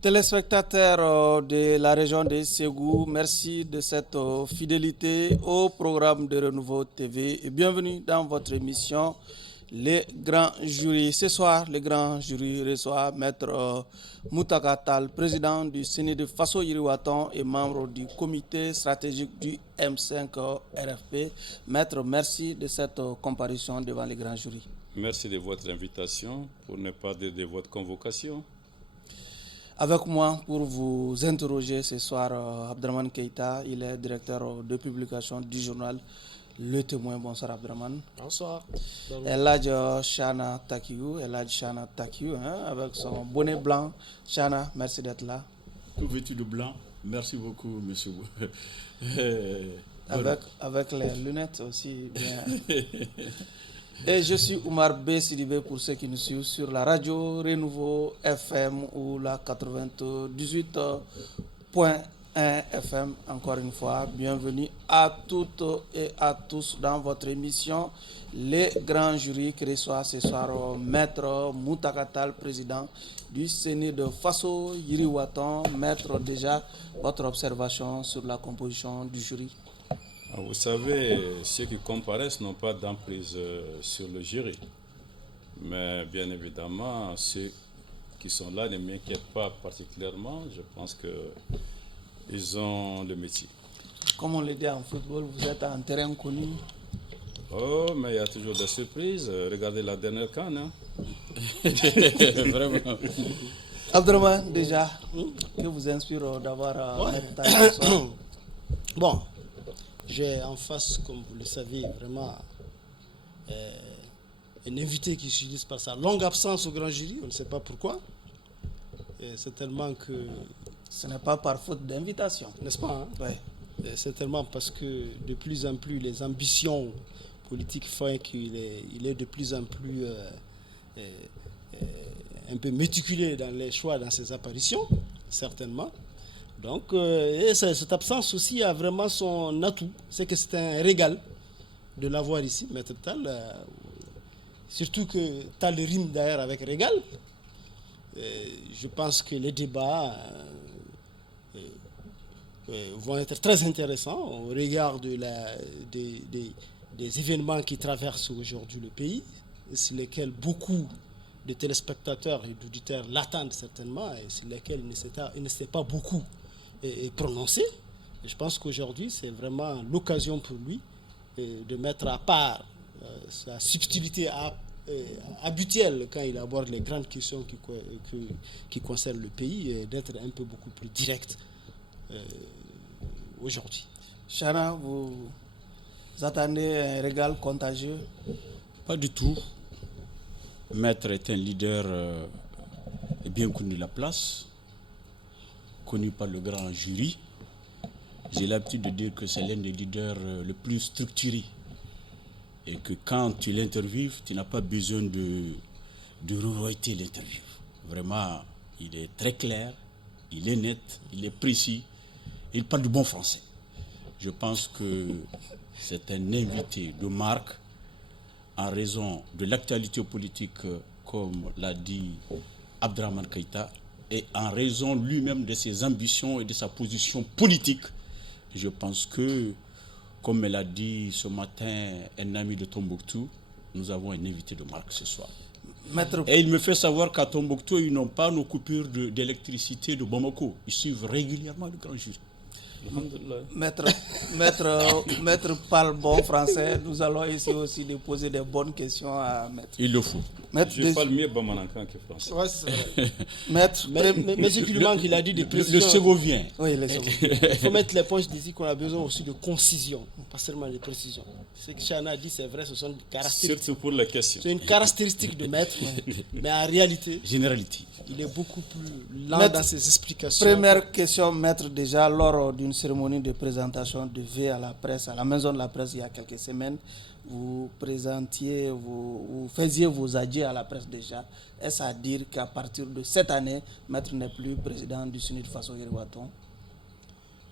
Téléspectateurs de la région de Ségou, merci de cette fidélité au programme de Renouveau TV et bienvenue dans votre émission Les Grands Jurys. Ce soir, les Grands Jurys reçoivent Maître Moutaka Tall, président du CENI de Faso Yiriwaton et membre du comité stratégique du M5 RFP. Maître, merci de cette comparution devant les Grands Jurys. Merci de votre invitation, pour ne pas dire de votre convocation. Avec moi pour vous interroger ce soir, Abdraman Keita, il est directeur de publication du journal Le Témoin. Bonsoir Abdraman. Bonsoir. Eladj Chana Takiou, avec son bonnet blanc. Chana, merci d'être là. Tout vêtu de blanc, merci beaucoup monsieur. avec les lunettes aussi bien. Et je suis Oumar B. Sidibé pour ceux qui nous suivent sur la radio Renouveau FM ou la 98.1 FM. Encore une fois, bienvenue à toutes et à tous dans votre émission Les Grands Jurys qui reçoit ce soir Maître Moutaka Tall, président du CENI de Faso Yiriwaton. Maître, déjà, votre observation sur la composition du jury. Vous savez, ceux qui comparaissent n'ont pas d'emprise sur le jury. Mais bien évidemment, ceux qui sont là ne m'inquiètent pas particulièrement. Je pense qu'ils ont le métier. Comme on le dit en football, vous êtes en terrain connu. Oh, mais il y a toujours des surprises. Regardez la dernière CAN. Hein? Vraiment. Abdraman, déjà, que vous inspire d'avoir ce soir? Bon. J'ai en face, comme vous le savez, vraiment un invité qui s'utilise par sa longue absence au grand jury, on ne sait pas pourquoi. Et c'est tellement que... Ce n'est pas par faute d'invitation. N'est-ce pas, hein? Ouais. C'est tellement parce que de plus en plus les ambitions politiques font qu'il est de plus en plus un peu méticuleux dans les choix, dans ses apparitions, certainement. Donc, cette absence aussi a vraiment son atout. C'est que c'est un régal de l'avoir ici, Maître Tall. Surtout que Tall rime d'ailleurs avec régal. Je pense que les débats vont être très intéressants au regard des événements qui traversent aujourd'hui le pays, sur lesquels beaucoup de téléspectateurs et d'auditeurs l'attendent certainement, et sur lesquels il ne s'est pas beaucoup prononcé. Et je pense qu'aujourd'hui, c'est vraiment l'occasion pour lui de mettre à part sa subtilité habituelle quand il aborde les grandes questions qui concernent le pays, et d'être un peu beaucoup plus direct aujourd'hui. Chana, vous attendez un régal contagieux? Pas du tout. Maître est un leader bien connu de la place, connu par le grand jury. J'ai l'habitude de dire que c'est l'un des leaders le plus structurés et que quand tu l'interviews, tu n'as pas besoin de revoiter l'interview. Vraiment, il est très clair, il est net, il est précis, il parle du bon français. Je pense que c'est un invité de marque en raison de l'actualité politique, comme l'a dit Abdraman Keita, et en raison lui-même de ses ambitions et de sa position politique. Je pense que, comme me l'a dit ce matin un ami de Tombouctou, nous avons un invité de marque ce soir. Maître... Et il me fait savoir qu'à Tombouctou, ils n'ont pas nos coupures d'électricité de Bamako. Ils suivent régulièrement le grand jury. Maître parle bon français. Nous allons essayer aussi de poser des bonnes questions à Maître. Il le faut. Je parle mieux Bamanankan que français. Ouais, c'est vrai. Maître, mais ce qui lui manque, il a dit des précisions. Le ségovien. Oui, le ségovien. Il faut mettre les points d'ici qu'on a besoin aussi de concision, pas seulement de précision. Ce que Chana a dit, c'est vrai, ce sont des caractéristiques. Surtout pour la question. C'est une caractéristique de Maître, mais en réalité, Généralité. il est beaucoup plus lent Maître, dans ses explications. Première question, Maître, déjà lors d'une cérémonie de présentation de V à la presse, à la Maison de la Presse il y a quelques semaines, vous présentiez, vous faisiez vos adieux à la presse déjà. Est-ce à dire qu'à partir de cette année, Maître n'est plus président du CENI de Faso Yiriwaton? Vous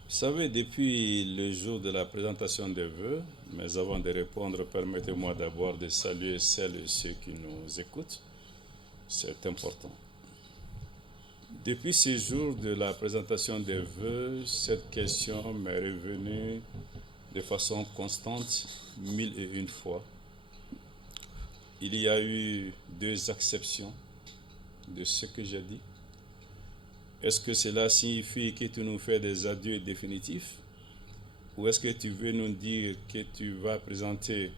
savez, depuis le jour de la présentation des vœux, mais avant de répondre, permettez-moi d'abord de saluer celles et ceux qui nous écoutent. C'est important. Depuis ce jour de la présentation des vœux, cette question m'est revenue de façon constante 1001 fois. Il y a eu 2 exceptions de ce que j'ai dit. Est-ce que cela signifie que tu nous fais des adieux définitifs? Ou est-ce que tu veux nous dire que tu vas présenter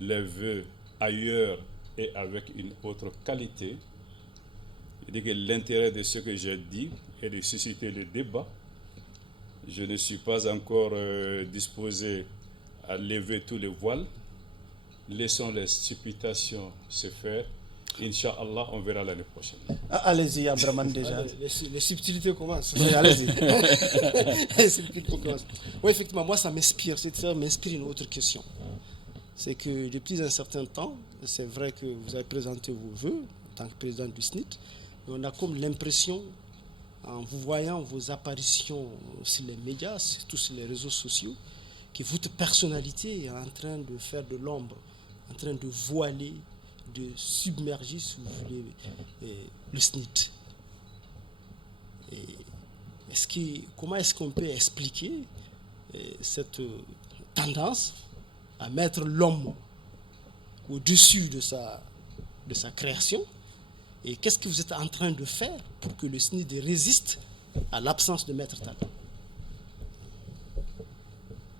les vœux ailleurs et avec une autre qualité? Je dis que l'intérêt de ce que j'ai dit est de susciter le débat. Je ne suis pas encore disposé à lever tous les voiles. Laissons les supputations se faire. Inch'Allah, on verra l'année prochaine. Allez-y, Abdraman, déjà. Les subtilités commencent. Oui, allez-y. Les subtilités commencent. Oui, effectivement, moi, ça m'inspire. Ça m'inspire une autre question. C'est que depuis un certain temps, c'est vrai que vous avez présenté vos vœux en tant que président du SNIT, mais on a comme l'impression, en vous voyant vos apparitions sur les médias, surtout sur les réseaux sociaux, que votre personnalité est en train de faire de l'ombre, en train de voiler, de submerger, si vous voulez, le SNIT. Comment est-ce qu'on peut expliquer cette tendance à mettre l'homme au-dessus de sa création? Et qu'est-ce que vous êtes en train de faire pour que le SNIT résiste à l'absence de Maître Tall?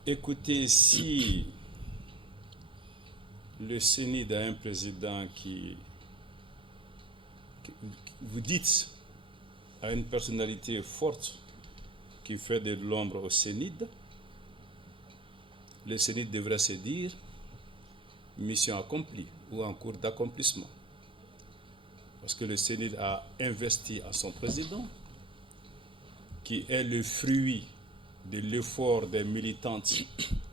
Écoutez, si le CNID a un président qui vous dites, a une personnalité forte qui fait de l'ombre au CNID, le CNID devrait se dire mission accomplie ou en cours d'accomplissement. Parce que le CNID a investi en son président, qui est le fruit de l'effort des militantes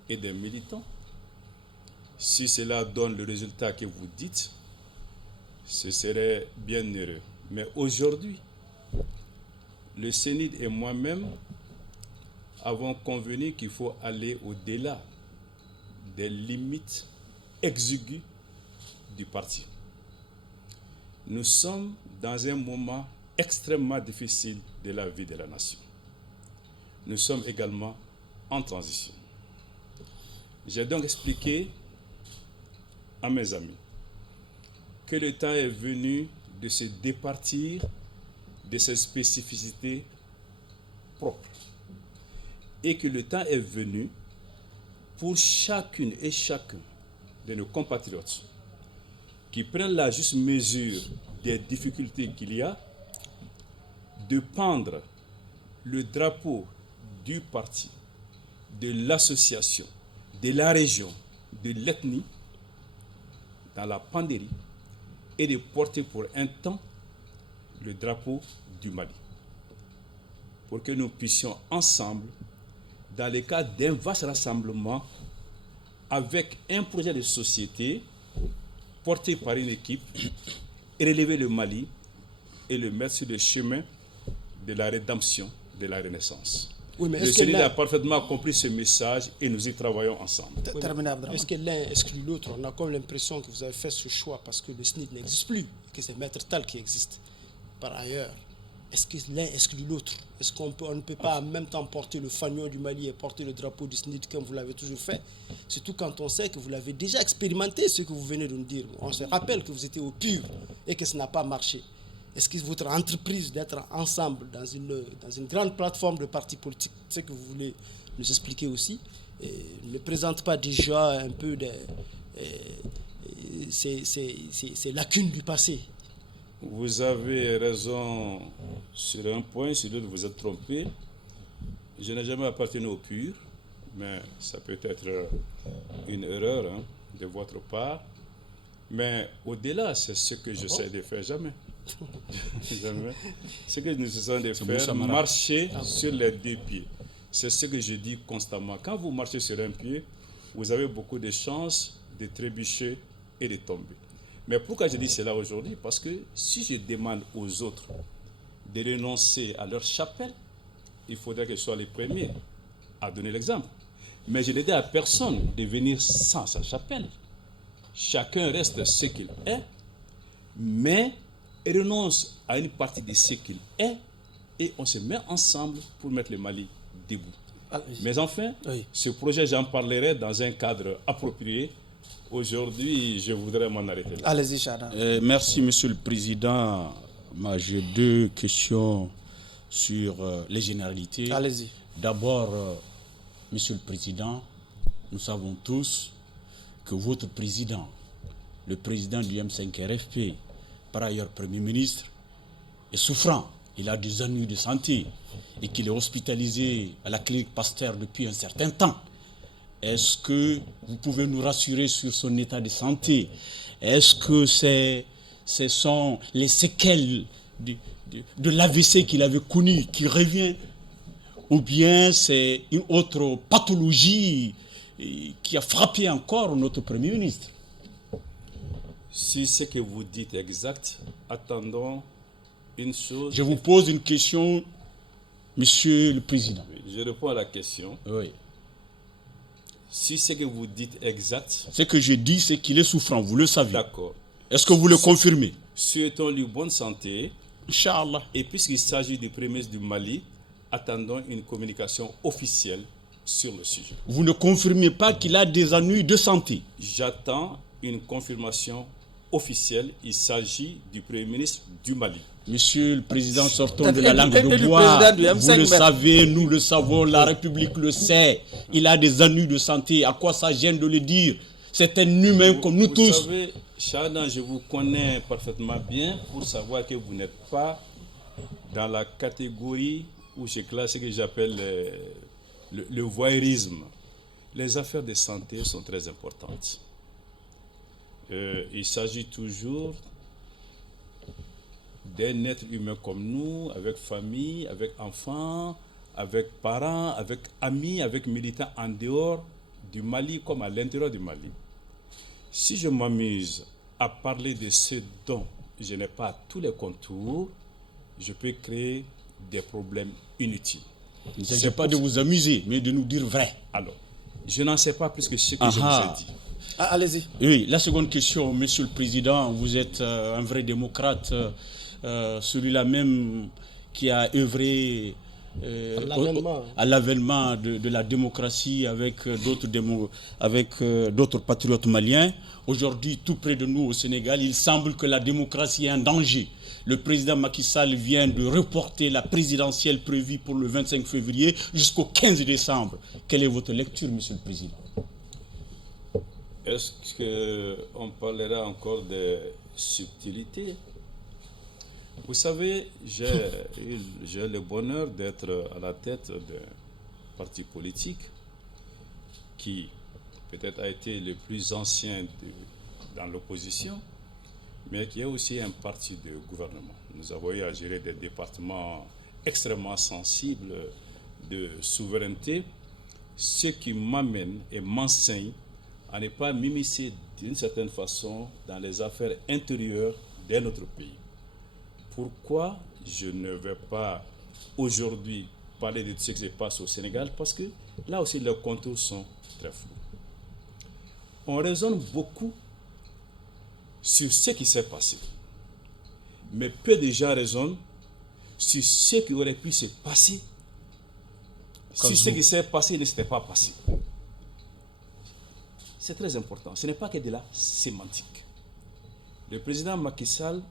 et des militants. Si cela donne le résultat que vous dites, ce serait bien heureux. Mais aujourd'hui, le CNID et moi-même avons convenu qu'il faut aller au-delà des limites exiguës du parti. Nous sommes dans un moment extrêmement difficile de la vie de la nation. Nous sommes également en transition. J'ai donc expliqué à mes amis que le temps est venu de se départir de ses spécificités propres et que le temps est venu pour chacune et chacun de nos compatriotes qui prennent la juste mesure des difficultés qu'il y a, de pendre le drapeau du parti, de l'association, de la région, de l'ethnie dans la pandérie et de porter pour un temps le drapeau du Mali. Pour que nous puissions ensemble, dans le cadre d'un vaste rassemblement, avec un projet de société porté par une équipe, relever le Mali et le mettre sur le chemin de la rédemption, de la renaissance. Oui, mais le CNID a parfaitement compris ce message et nous y travaillons ensemble. Est-ce que l'un exclut l'autre? On a comme l'impression que vous avez fait ce choix parce que le SNID n'existe plus, que c'est Maître Tall qui existe. Par ailleurs, est-ce que l'un exclut l'autre? Est-ce qu'on ne peut pas en même temps porter le fanion du Mali et porter le drapeau du SNID comme vous l'avez toujours fait? Surtout quand on sait que vous l'avez déjà expérimenté, ce que vous venez de nous dire. On se rappelle que vous étiez au PUR et que ça n'a pas marché. Est-ce que votre entreprise d'être ensemble dans une grande plateforme de partis politiques, ce que vous voulez nous expliquer aussi, ne présente pas déjà un peu ces lacunes du passé? Vous avez raison sur un point, sur l'autre vous êtes trompé. Je n'ai jamais appartenu au PUR, mais ça peut être une erreur de votre part. Mais au-delà, c'est ce que j'essaie de faire jamais. Jamais. Ce que nous essayons de faire, marcher sur les 2 pieds. C'est ce que je dis constamment. Quand vous marchez sur un pied, vous avez beaucoup de chances de trébucher et de tomber. Mais pourquoi je dis cela aujourd'hui? Parce que si je demande aux autres de renoncer à leur chapelle, il faudrait que ce soit les premiers à donner l'exemple. Mais je ne dis à personne de venir sans sa chapelle. Chacun reste ce qu'il est, mais renonce à une partie de ce qu'il est et on se met ensemble pour mettre le Mali debout. Allez-y. Mais enfin, Oui. ce projet, j'en parlerai dans un cadre approprié. Aujourd'hui, je voudrais m'en arrêter là. Allez-y, Chana. Merci, Monsieur le Président. Moi, j'ai deux questions sur les généralités. Allez-y. D'abord, Monsieur le Président, nous savons tous que votre président, le président du M5 RFP, par ailleurs Premier ministre, est souffrant. Il a des ennuis de santé et qu'il est hospitalisé à la clinique Pasteur depuis un certain temps. Est-ce que vous pouvez nous rassurer sur son état de santé? Est-ce que ce sont les séquelles de l'AVC qu'il avait connu qui revient? Ou bien c'est une autre pathologie qui a frappé encore notre Premier ministre? Si ce que vous dites est exact, attendons une chose. Je vous pose une question, Monsieur le Président. Je réponds à la question. Oui. Si ce que vous dites est exact, Ce que je dis, c'est qu'il est souffrant, vous le savez. d'accord. Est-ce que vous le confirmez? Souhaitons-lui bonne santé. Inch'Allah. Et puisqu'il s'agit du Premier ministre du Mali, attendons une communication officielle sur le sujet. Vous ne confirmez pas qu'il a des ennuis de santé? J'attends une confirmation officielle. Il s'agit du Premier ministre du Mali. Monsieur le Président, sortons de Et la langue du de bois. président du Vous M5, le mais- savez, nous le savons, la République le sait. Il a des ennuis de santé. À quoi ça gêne de le dire? C'est un humain comme nous Vous tous. savez, Chana, je vous connais parfaitement bien pour savoir que vous n'êtes pas dans la catégorie où je classe ce que j'appelle le voyeurisme. Les affaires de santé sont très importantes. Il s'agit toujours d'un être humain comme nous, avec famille, avec enfants, avec parents, avec amis, avec militants en dehors du Mali comme à l'intérieur du Mali. Si je m'amuse à parler de ce dont je n'ai pas tous les contours, je peux créer des problèmes inutiles. Il ne s'agit pas de vous amuser, mais de nous dire vrai. Alors, je n'en sais pas plus que ce que je vous Ah. ai dit. Ah, allez-y. Oui, la seconde question, Monsieur le Président, vous êtes un vrai démocrate, celui-là même qui a œuvré à l'avènement de la démocratie avec d'autres patriotes maliens. Aujourd'hui, tout près de nous au Sénégal, il semble que la démocratie est en danger. Le président Macky Sall vient de reporter la présidentielle prévue pour le 25 février jusqu'au 15 décembre. Quelle est votre lecture, Monsieur le Président? Est-ce qu'on parlera encore de subtilité? Vous savez, j'ai le bonheur d'être à la tête d'un parti politique qui peut-être a été le plus ancien dans l'opposition, mais qui est aussi un parti de gouvernement. Nous avons eu à gérer des départements extrêmement sensibles de souveraineté, ce qui m'amène et m'enseigne à ne pas m'immiscer d'une certaine façon dans les affaires intérieures de notre pays. Pourquoi je ne vais pas aujourd'hui parler de ce qui se passe au Sénégal? Parce que là aussi les contours sont très flous. On raisonne beaucoup sur ce qui s'est passé, mais peu de gens raisonnent sur ce qui aurait pu se passer si ce qui s'est passé ne s'était pas passé. C'est très important. Ce n'est pas que de la sémantique. Le président Macky Sall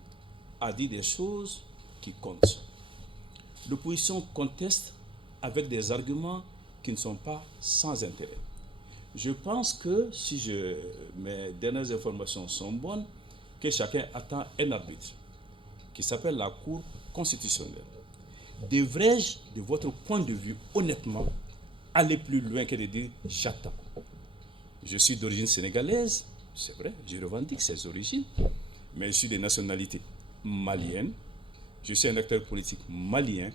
a dit des choses qui comptent. L'opposition conteste avec des arguments qui ne sont pas sans intérêt. Je pense que, si mes dernières informations sont bonnes, que chacun attend un arbitre qui s'appelle la Cour constitutionnelle. Devrais-je, de votre point de vue, honnêtement, aller plus loin que de dire j'attends? Je suis d'origine sénégalaise, c'est vrai, je revendique ces origines, mais je suis de nationalité malienne, je suis un acteur politique malien,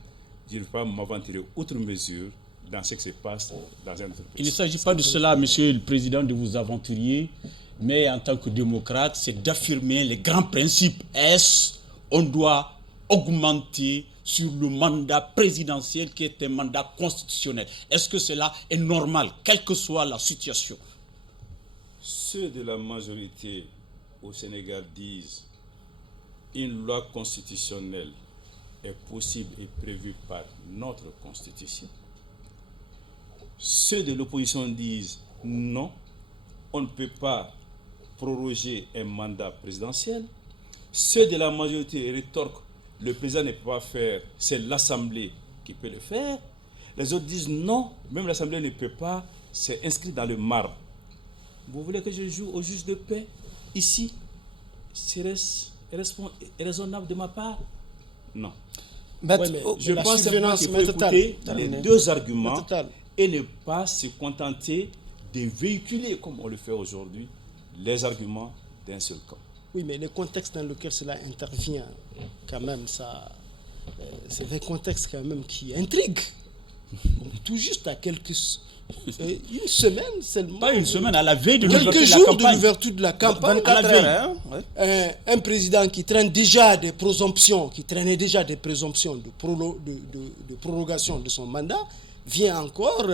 je ne vais pas m'aventurer outre mesure dans ce qui se passe dans un autre pays. Il ne s'agit pas de cela, Monsieur le Président, de vous aventurier, mais en tant que démocrate, c'est d'affirmer les grands principes. On doit augmenter sur le mandat présidentiel qui est un mandat constitutionnel. Est-ce que cela est normal, quelle que soit la situation? Ceux de la majorité au Sénégal disent une loi constitutionnelle est possible et prévu par notre Constitution. Ceux de l'opposition disent non, on ne peut pas proroger un mandat présidentiel. Ceux de la majorité rétorquent, le président ne peut pas faire, c'est l'Assemblée qui peut le faire. Les autres disent non, même l'Assemblée ne peut pas, c'est inscrit dans le marbre. Vous voulez que je joue au juge de paix ici? C'est raisonnable de ma part? Non. Je pense qu'il faut écouter les deux arguments et ne pas se contenter de véhiculer, comme on le fait aujourd'hui, les arguments d'un seul camp. Oui, mais le contexte dans lequel cela intervient, quand même, c'est des contextes quand même qui intriguent. Tout juste à une semaine seulement. Pas une semaine, à la veille de quelques jours de l'ouverture de la campagne. 24 heures, hein? Un président qui traîne déjà des présomptions, de prorogation de son mandat, vient encore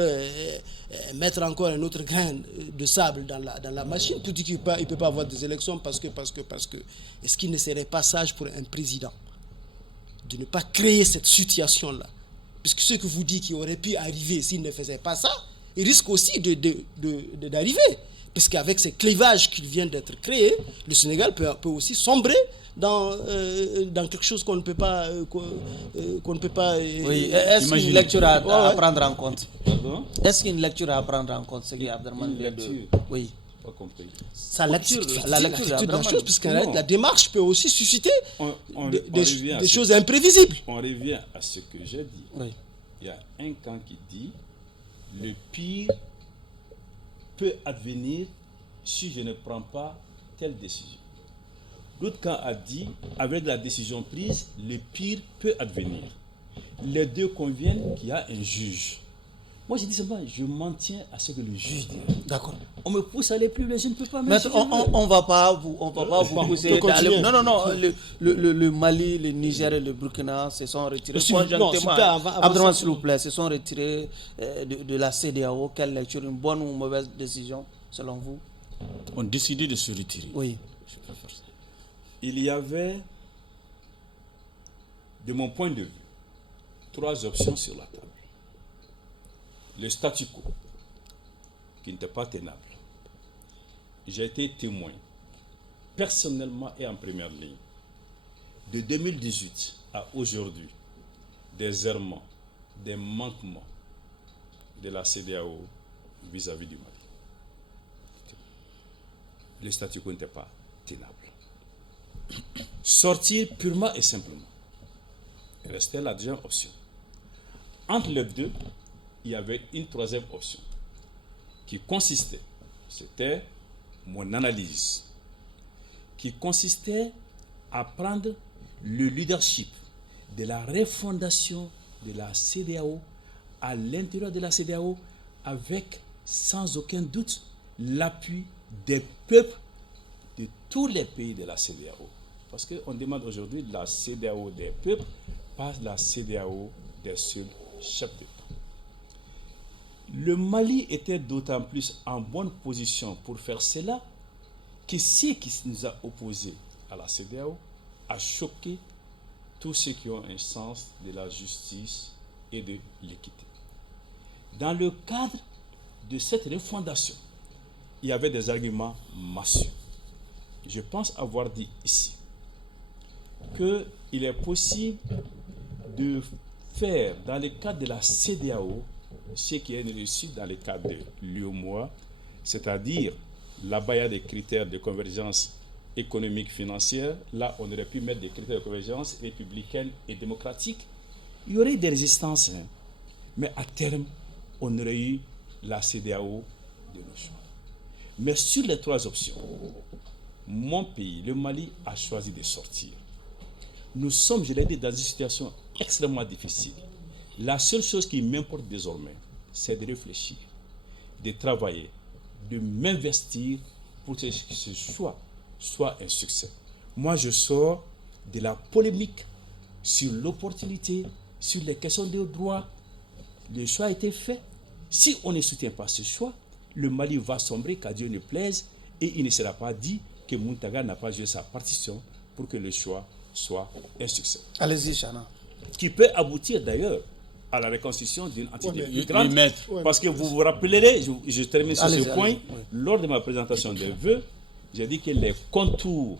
mettre encore un autre grain de sable dans la machine pour dire qu'il ne peut pas avoir des élections parce que. Est-ce qu'il ne serait pas sage pour un président de ne pas créer cette situation-là? Puisque ce que vous dites qui aurait pu arriver s'il ne faisait pas ça, il risque aussi d'arriver. Parce qu'avec ces clivages qui viennent d'être créés, le Sénégal peut aussi sombrer dans quelque chose qu'on ne peut pas... Oui, est-ce qu'une lecture à prendre en compte? Pardon? Est-ce qu'une lecture à prendre en compte, c'est Abderrahmane? Une lecture? Oui. Pas compris. La lecture de la chose, puisque la démarche peut aussi susciter des choses imprévisibles. On revient à ce que j'ai dit. Oui. Il y a un camp qui dit le pire peut advenir si je ne prends pas telle décision. L'autre camp a dit avec la décision prise, le pire peut advenir. Les deux conviennent qu'il y a un juge. Moi, je dis simplement, je m'en tiens à ce que le juge dit. D'accord. On me pousse à aller plus loin, je ne peux pas. Mais on va pas vous pousser. Non. Le Mali, le Niger et le Burkina se sont retirés. Abderrahmane, s'il vous plaît, se sont retirés de la CEDEAO. Quelle lecture, une bonne ou une mauvaise décision, selon vous? On décidé de se retirer. Oui. Je préfère ça. Il y avait, de mon point de vue, 3 options sur la table. Le statu quo, qui n'était pas tenable. J'ai été témoin, personnellement et en première ligne, de 2018 à aujourd'hui, des errements, des manquements de la CEDEAO vis-à-vis du Mali. Le statu quo n'était pas tenable. Sortir purement et simplement. Il restait la deuxième option. Entre les deux, il y avait une troisième option qui consistait, c'était mon analyse, qui consistait à prendre le leadership de la refondation de la CEDEAO à l'intérieur de la CEDEAO avec, sans aucun doute, l'appui des peuples de tous les pays de la CEDEAO. Parce qu'on demande aujourd'hui la CEDEAO des peuples, pas la CEDEAO des seuls chefs d'État. Le Mali était d'autant plus en bonne position pour faire cela que ce qui nous a opposés à la CEDEAO a choqué tous ceux qui ont un sens de la justice et de l'équité. Dans le cadre de cette refondation, il y avait des arguments massifs. Je pense avoir dit ici qu'il est possible de faire dans le cadre de la CEDEAO ce qui est réussi dans le cadre de l'UEMOA, c'est-à-dire là-bas il y a des critères de convergence économique financière, là on aurait pu mettre des critères de convergence républicaine et démocratique. Il y aurait des résistances, mais à terme on aurait eu la CEDEAO de nos choix. Mais sur les 3 options, mon pays, le Mali, a choisi de sortir. Nous sommes, je l'ai dit, dans une situation extrêmement difficile. La seule chose qui m'importe désormais, c'est de réfléchir, de travailler, de m'investir pour que ce choix soit un succès. Moi, je sors de la polémique sur l'opportunité, sur les questions de droit. Le choix a été fait. Si on ne soutient pas ce choix, le Mali va sombrer, qu'à Dieu ne plaise, et il ne sera pas dit que Mountaga n'a pas joué sa partition pour que le choix soit un succès. Allez-y, Chana. qui peut aboutir d'ailleurs à la reconstitution d'une entité plus grande. Maître. Parce que vous vous rappellerez, je termine sur ce point, allez. lors de ma présentation des vœux, j'ai dit que les contours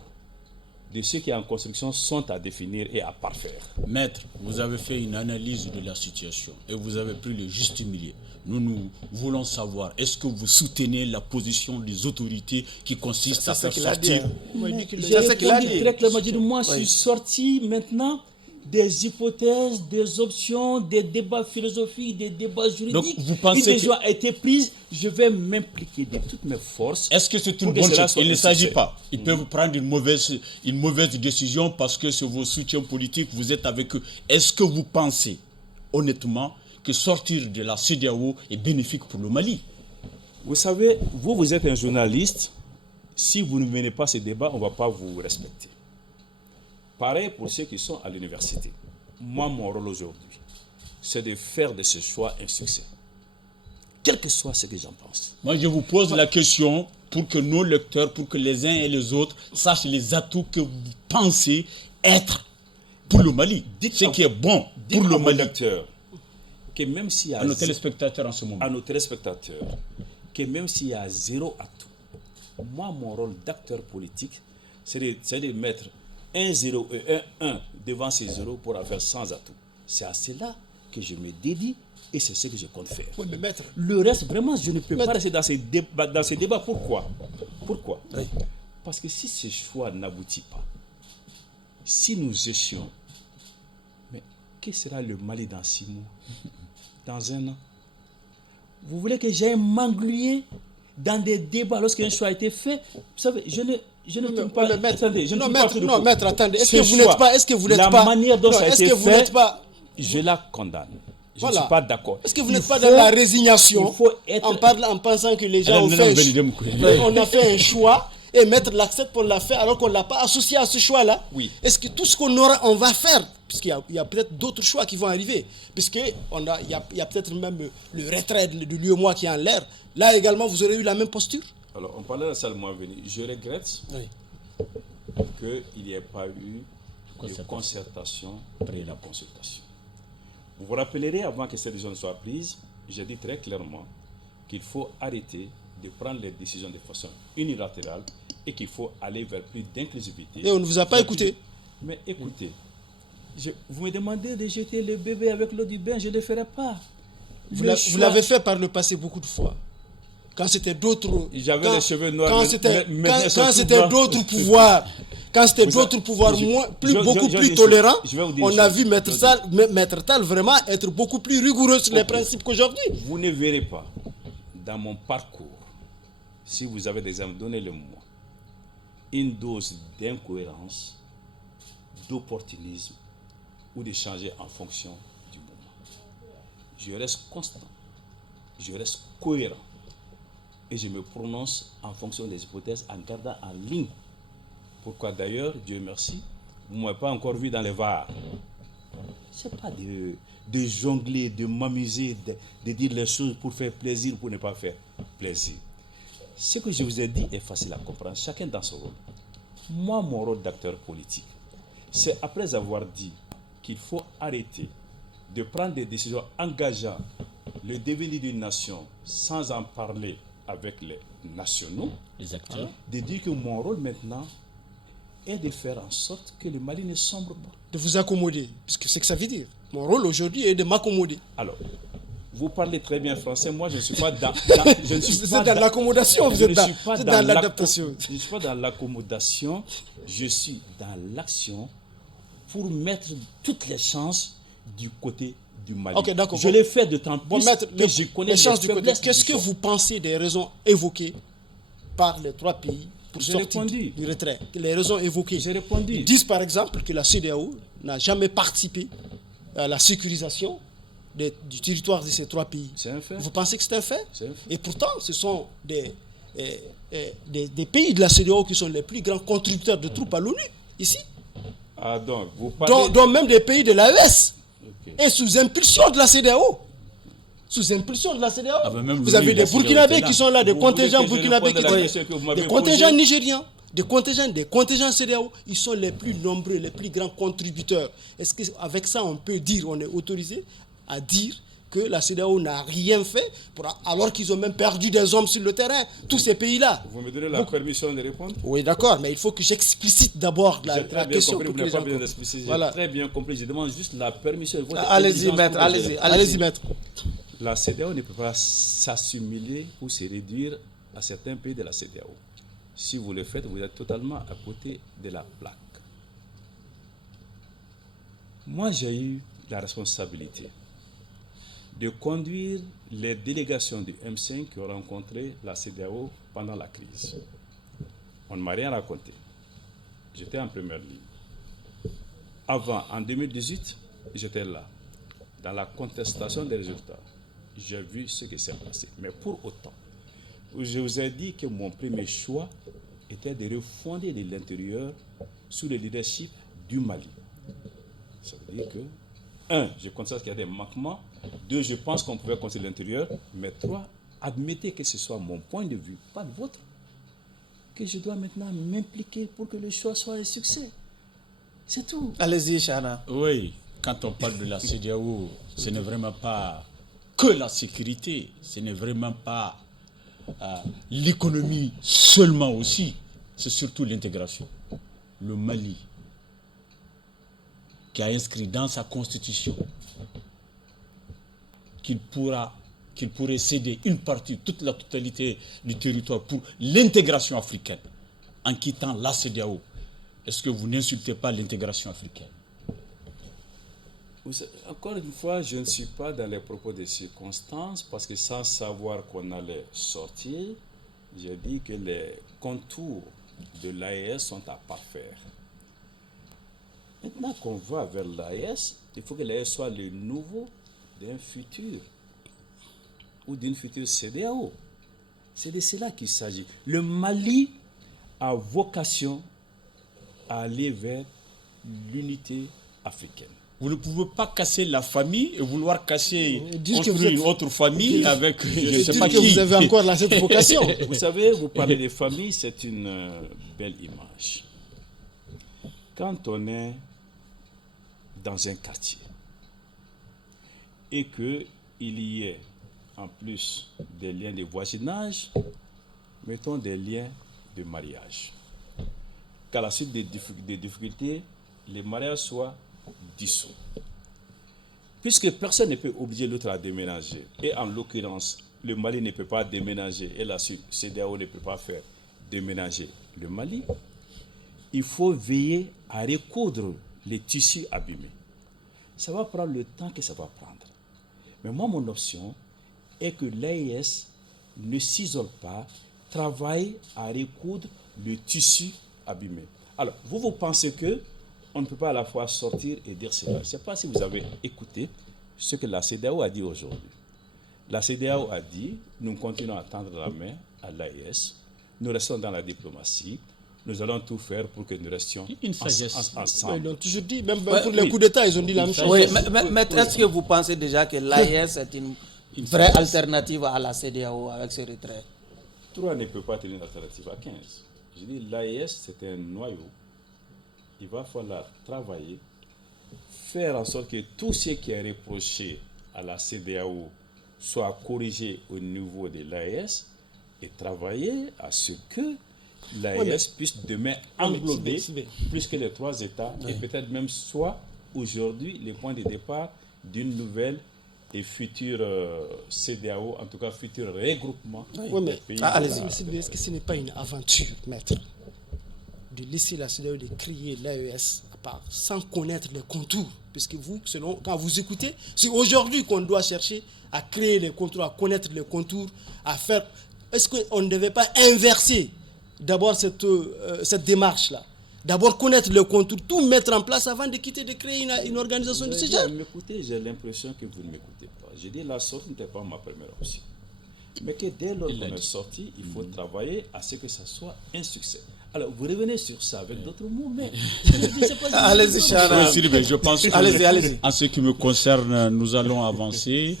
de ce qui est en construction sont à définir et à parfaire. Maître, vous avez fait une analyse de la situation et vous avez pris le juste milieu. Nous voulons savoir, est-ce que vous soutenez la position des autorités qui consiste à faire sortir J'ai répondu très clairement, j'ai dit, moi je suis sorti maintenant des hypothèses, des options, des débats philosophiques, des débats juridiques. Donc, vous pensez une décision a été prise, je vais m'impliquer de toutes mes forces. Est-ce que c'est une bonne chose? Il ne s'agit pas. Ils peuvent prendre une mauvaise décision parce que c'est vos soutiens politiques, vous êtes avec eux. Est-ce que vous pensez, honnêtement, que sortir de la CEDEAO est bénéfique pour le Mali? Vous savez, vous êtes un journaliste. Si vous ne menez pas ce débat, on ne va pas vous respecter. Pareil pour ceux qui sont à l'université. Moi, mon rôle aujourd'hui, c'est de faire de ce choix un succès. Quel que soit ce que j'en pense. Moi, je vous pose la question pour que nos lecteurs, pour que les uns et les autres sachent les atouts que vous pensez être pour le Mali. Dites ce qui est bon pour le Mali. Lecteurs, que même s'il y a à nos téléspectateurs en ce moment. À nos téléspectateurs, que même s'il y a zéro atout, moi, mon rôle d'acteur politique, c'est de mettre 1-0 et 1-1 devant ces zéros pour en faire 100 atouts. C'est à cela que je me dédie et c'est ce que je compte faire. Oui, mais maître. Le reste, vraiment, je ne peux pas rester dans ces débats. Pourquoi? Oui. Parce que si ce choix n'aboutit pas, si nous échouons, mais que sera le Mali dans 6 mois? Dans 1 an? Vous voulez que j'aille m'engluer dans des débats lorsqu'un choix a été fait? Vous savez, je ne tourne pas. Attendez, je ne tourne pas. Non, maître, attendez. Est-ce que vous n'êtes pas. La manière dont ça a été fait, pas. Je la condamne. Je Voilà. ne suis pas d'accord. Est-ce que vous n'êtes pas dans la résignation? Il faut être. En pensant que les gens ont fait. On a fait un choix et mettre l'accent pour l'a fait alors qu'on ne l'a pas associé à ce choix-là. Oui. Est-ce que tout ce qu'on aura, on va faire? Puisqu'il y a peut-être d'autres choix qui vont arriver. Puisqu'il y a peut-être même le retrait de l'UEMOA qui est en l'air. Là également, vous aurez eu la même posture? Alors, on parlait de ça le mois venu. Je regrette qu'il n'y ait pas eu de concertation après la consultation. Vous vous rappellerez, avant que cette décision soit prise, j'ai dit très clairement qu'il faut arrêter de prendre les décisions de façon unilatérale et qu'il faut aller vers plus d'inclusivité. Et on ne vous a pas écouté. Mais écoutez, vous me demandez de jeter le bébé avec l'eau du bain, je ne le ferai pas. Vous l'avez fait par le passé beaucoup de fois. Quand c'était d'autres. J'avais les cheveux noirs. Quand c'était d'autres pouvoirs. Quand c'était d'autres pouvoirs beaucoup plus tolérants, on a vu Maître Tall vraiment être beaucoup plus rigoureux sur les principes qu'aujourd'hui. Vous ne verrez pas dans mon parcours, si vous avez des exemples, donnez-le-moi, une dose d'incohérence, d'opportunisme ou de changer en fonction du moment. Je reste constant, je reste cohérent et je me prononce en fonction des hypothèses en gardant en ligne. Pourquoi d'ailleurs, Dieu merci, vous ne m'avez pas encore vu dans les VAR. Ce n'est pas de jongler, de m'amuser, de dire les choses pour faire plaisir ou pour ne pas faire plaisir. Ce que je vous ai dit est facile à comprendre, chacun dans son rôle. Moi, mon rôle d'acteur politique, c'est après avoir dit qu'il faut arrêter de prendre des décisions engageant le devenir d'une nation sans en parler avec les nationaux, les acteurs, de dire que mon rôle maintenant est de faire en sorte que le Mali ne sombre pas. De vous accommoder, puisque c'est que ça veut dire. Mon rôle aujourd'hui est de m'accommoder. Alors, vous parlez très bien français, moi je ne suis pas dans... vous êtes dans l'accommodation, vous êtes dans l'adaptation. Je ne suis pas dans l'accommodation, je suis dans l'action pour mettre toutes les chances du côté du Mali. Okay, d'accord. Je l'ai fait de temps plus que je connais les chances du côté. Qu'est-ce que vous pensez des raisons évoquées par les 3 pays pour sortir du retrait? Les raisons évoquées. J'ai répondu. Ils disent par exemple que la CEDEAO n'a jamais participé à la sécurisation du territoire de ces 3 pays. C'est un fait. Vous pensez que c'est un fait? C'est un fait. Et pourtant, ce sont des pays de la CEDEAO qui sont les plus grands contributeurs de troupes à l'ONU, ici. Ah donc, vous parlez... dont même des pays de l'AES. Okay. Et sous impulsion de la CEDEAO. Sous impulsion de la CEDEAO. Vous avez des Burkinabés qui sont là, des contingents burkinabés qui sont là, des contingents nigériens, des contingents CEDEAO, ils sont les plus nombreux, les plus grands contributeurs. Est-ce qu'avec ça, on peut dire, on est autorisé à dire que la CEDEAO n'a rien fait, alors qu'ils ont même perdu des hommes sur le terrain, tous ces pays-là? Vous me donnez la permission de répondre? Oui, d'accord, mais il faut que j'explicite d'abord la question. Compris, vous n'avez pas besoin d'expliciter. Voilà. J'ai très bien compris. Je demande juste la permission. Allez-y, maître. Allez-y, maître. La CEDEAO ne peut pas s'assimiler ou se réduire à certains pays de la CEDEAO. Si vous le faites, vous êtes totalement à côté de la plaque. Moi, j'ai eu la responsabilité de conduire les délégations du M5 qui ont rencontré la CEDEAO pendant la crise. On ne m'a rien raconté. J'étais en première ligne. Avant, en 2018, j'étais là, dans la contestation des résultats. J'ai vu ce qui s'est passé. Mais pour autant, je vous ai dit que mon premier choix était de refonder de l'intérieur sous le leadership du Mali. Ça veut dire que, 1, je constate qu'il y a des manquements. 2, je pense qu'on pouvait construire l'intérieur. Mais 3, admettez que ce soit mon point de vue, pas le vôtre, que je dois maintenant m'impliquer pour que le choix soit un succès. C'est tout. Allez-y, Chana. Oui, quand on parle de la CEDEAO, ce n'est vraiment pas que la sécurité, ce n'est vraiment pas l'économie seulement aussi, c'est surtout l'intégration. Le Mali, qui a inscrit dans sa constitution qu'il pourrait céder une partie, toute la totalité du territoire pour l'intégration africaine en quittant la CEDEAO. Est-ce que vous n'insultez pas l'intégration africaine? Encore une fois, je ne suis pas dans les propos des circonstances parce que sans savoir qu'on allait sortir, j'ai dit que les contours de l'AES sont à parfaire. Maintenant qu'on va vers l'AES, il faut que l'AES soit le nouveau d'un futur ou d'une future CEDEAO. C'est de cela qu'il s'agit. Le Mali a vocation à aller vers l'unité africaine. Vous ne pouvez pas casser la famille et vouloir construire une autre famille avec je ne sais pas qui. Vous avez encore cette vocation. Vous savez, vous parlez de famille, c'est une belle image. Quand on est dans un quartier et qu'il y ait en plus des liens de voisinage, mettons des liens de mariage. Qu'à la suite des difficultés, les mariages soient dissous. Puisque personne ne peut obliger l'autre à déménager, et en l'occurrence, le Mali ne peut pas déménager, et la CEDEAO ne peut pas faire déménager le Mali, il faut veiller à recoudre les tissus abîmés. Ça va prendre le temps que ça va prendre. Mais moi, mon option est que l'AES ne s'isole pas, travaille à recoudre le tissu abîmé. Alors, vous pensez que on ne peut pas à la fois sortir et dire cela. Je ne sais pas si vous avez écouté ce que la CEDEAO a dit aujourd'hui. La CEDEAO a dit, nous continuons à tendre la main à l'AES, nous restons dans la diplomatie, nous allons tout faire pour que nous restions ensemble. Ils l'ont toujours dit, même pour les coups d'État, ils ont dit la même chose. Oui, mais est-ce que vous pensez déjà que l'AES est une vraie alternative à la CEDEAO avec ce retrait? 3 ne peut pas être une alternative à 15. Je dis, l'AES, c'est un noyau. Il va falloir travailler, faire en sorte que tout ce qui est reproché à la CEDEAO soit corrigé au niveau de l'AES et travailler à ce que l'AES puisse demain englober plus que les 3 États et peut-être même soit aujourd'hui le point de départ d'une nouvelle et future CEDEAO, en tout cas futur regroupement des pays. Allez-y. Est-ce que ce n'est pas une aventure, maître, de laisser la CEDEAO de créer l'AES à part, sans connaître les contours? Puisque vous, quand vous écoutez, c'est aujourd'hui qu'on doit chercher à créer les contours, à connaître les contours, à faire... Est-ce qu'on ne devait pas inverser d'abord cette démarche-là? D'abord connaître le contour, tout mettre en place avant de créer une organisation de ce genre. M'écoutez, j'ai l'impression que vous ne m'écoutez pas. J'ai dit la sortie n'était pas ma première option. Mais que dès lors qu'on est sorti, il faut travailler à ce que ça soit un succès. Alors, vous revenez sur ça avec d'autres mots, mais... Allez-y, Chana. Je pense que, allez-y. En ce qui me concerne, nous allons avancer.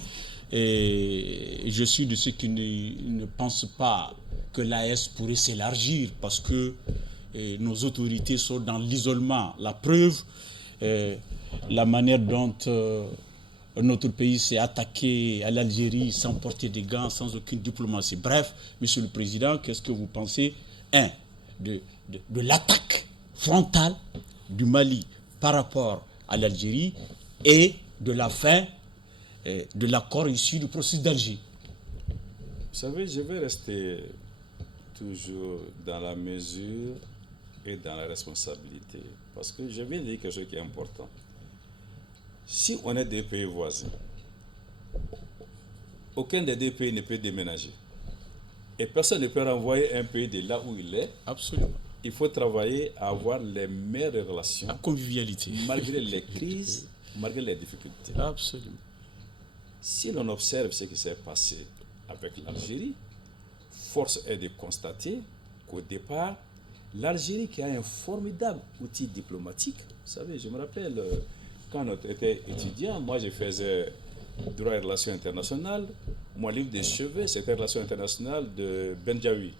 Et je suis de ceux qui ne pensent pas que l'AES pourrait s'élargir parce que nos autorités sont dans l'isolement. La preuve, la manière dont notre pays s'est attaqué à l'Algérie sans porter des gants, sans aucune diplomatie. Bref, Monsieur le Président, qu'est-ce que vous pensez de l'attaque frontale du Mali par rapport à l'Algérie et de la fin de l'accord issu du processus d'Alger? Vous savez, je vais rester toujours dans la mesure et dans la responsabilité. Parce que je viens de dire quelque chose qui est important. Si on est des pays voisins, aucun des deux pays ne peut déménager. Et personne ne peut renvoyer un pays de là où il est. Absolument. Il faut travailler à avoir les meilleures relations. La convivialité. Malgré les crises, malgré les difficultés. Absolument. Si l'on observe ce qui s'est passé avec l'Algérie, force est de constater qu'au départ, l'Algérie qui a un formidable outil diplomatique, vous savez, je me rappelle, quand on était étudiant, moi je faisais droit et relations internationales, mon livre de chevet, c'était relations internationales de Benjaoui.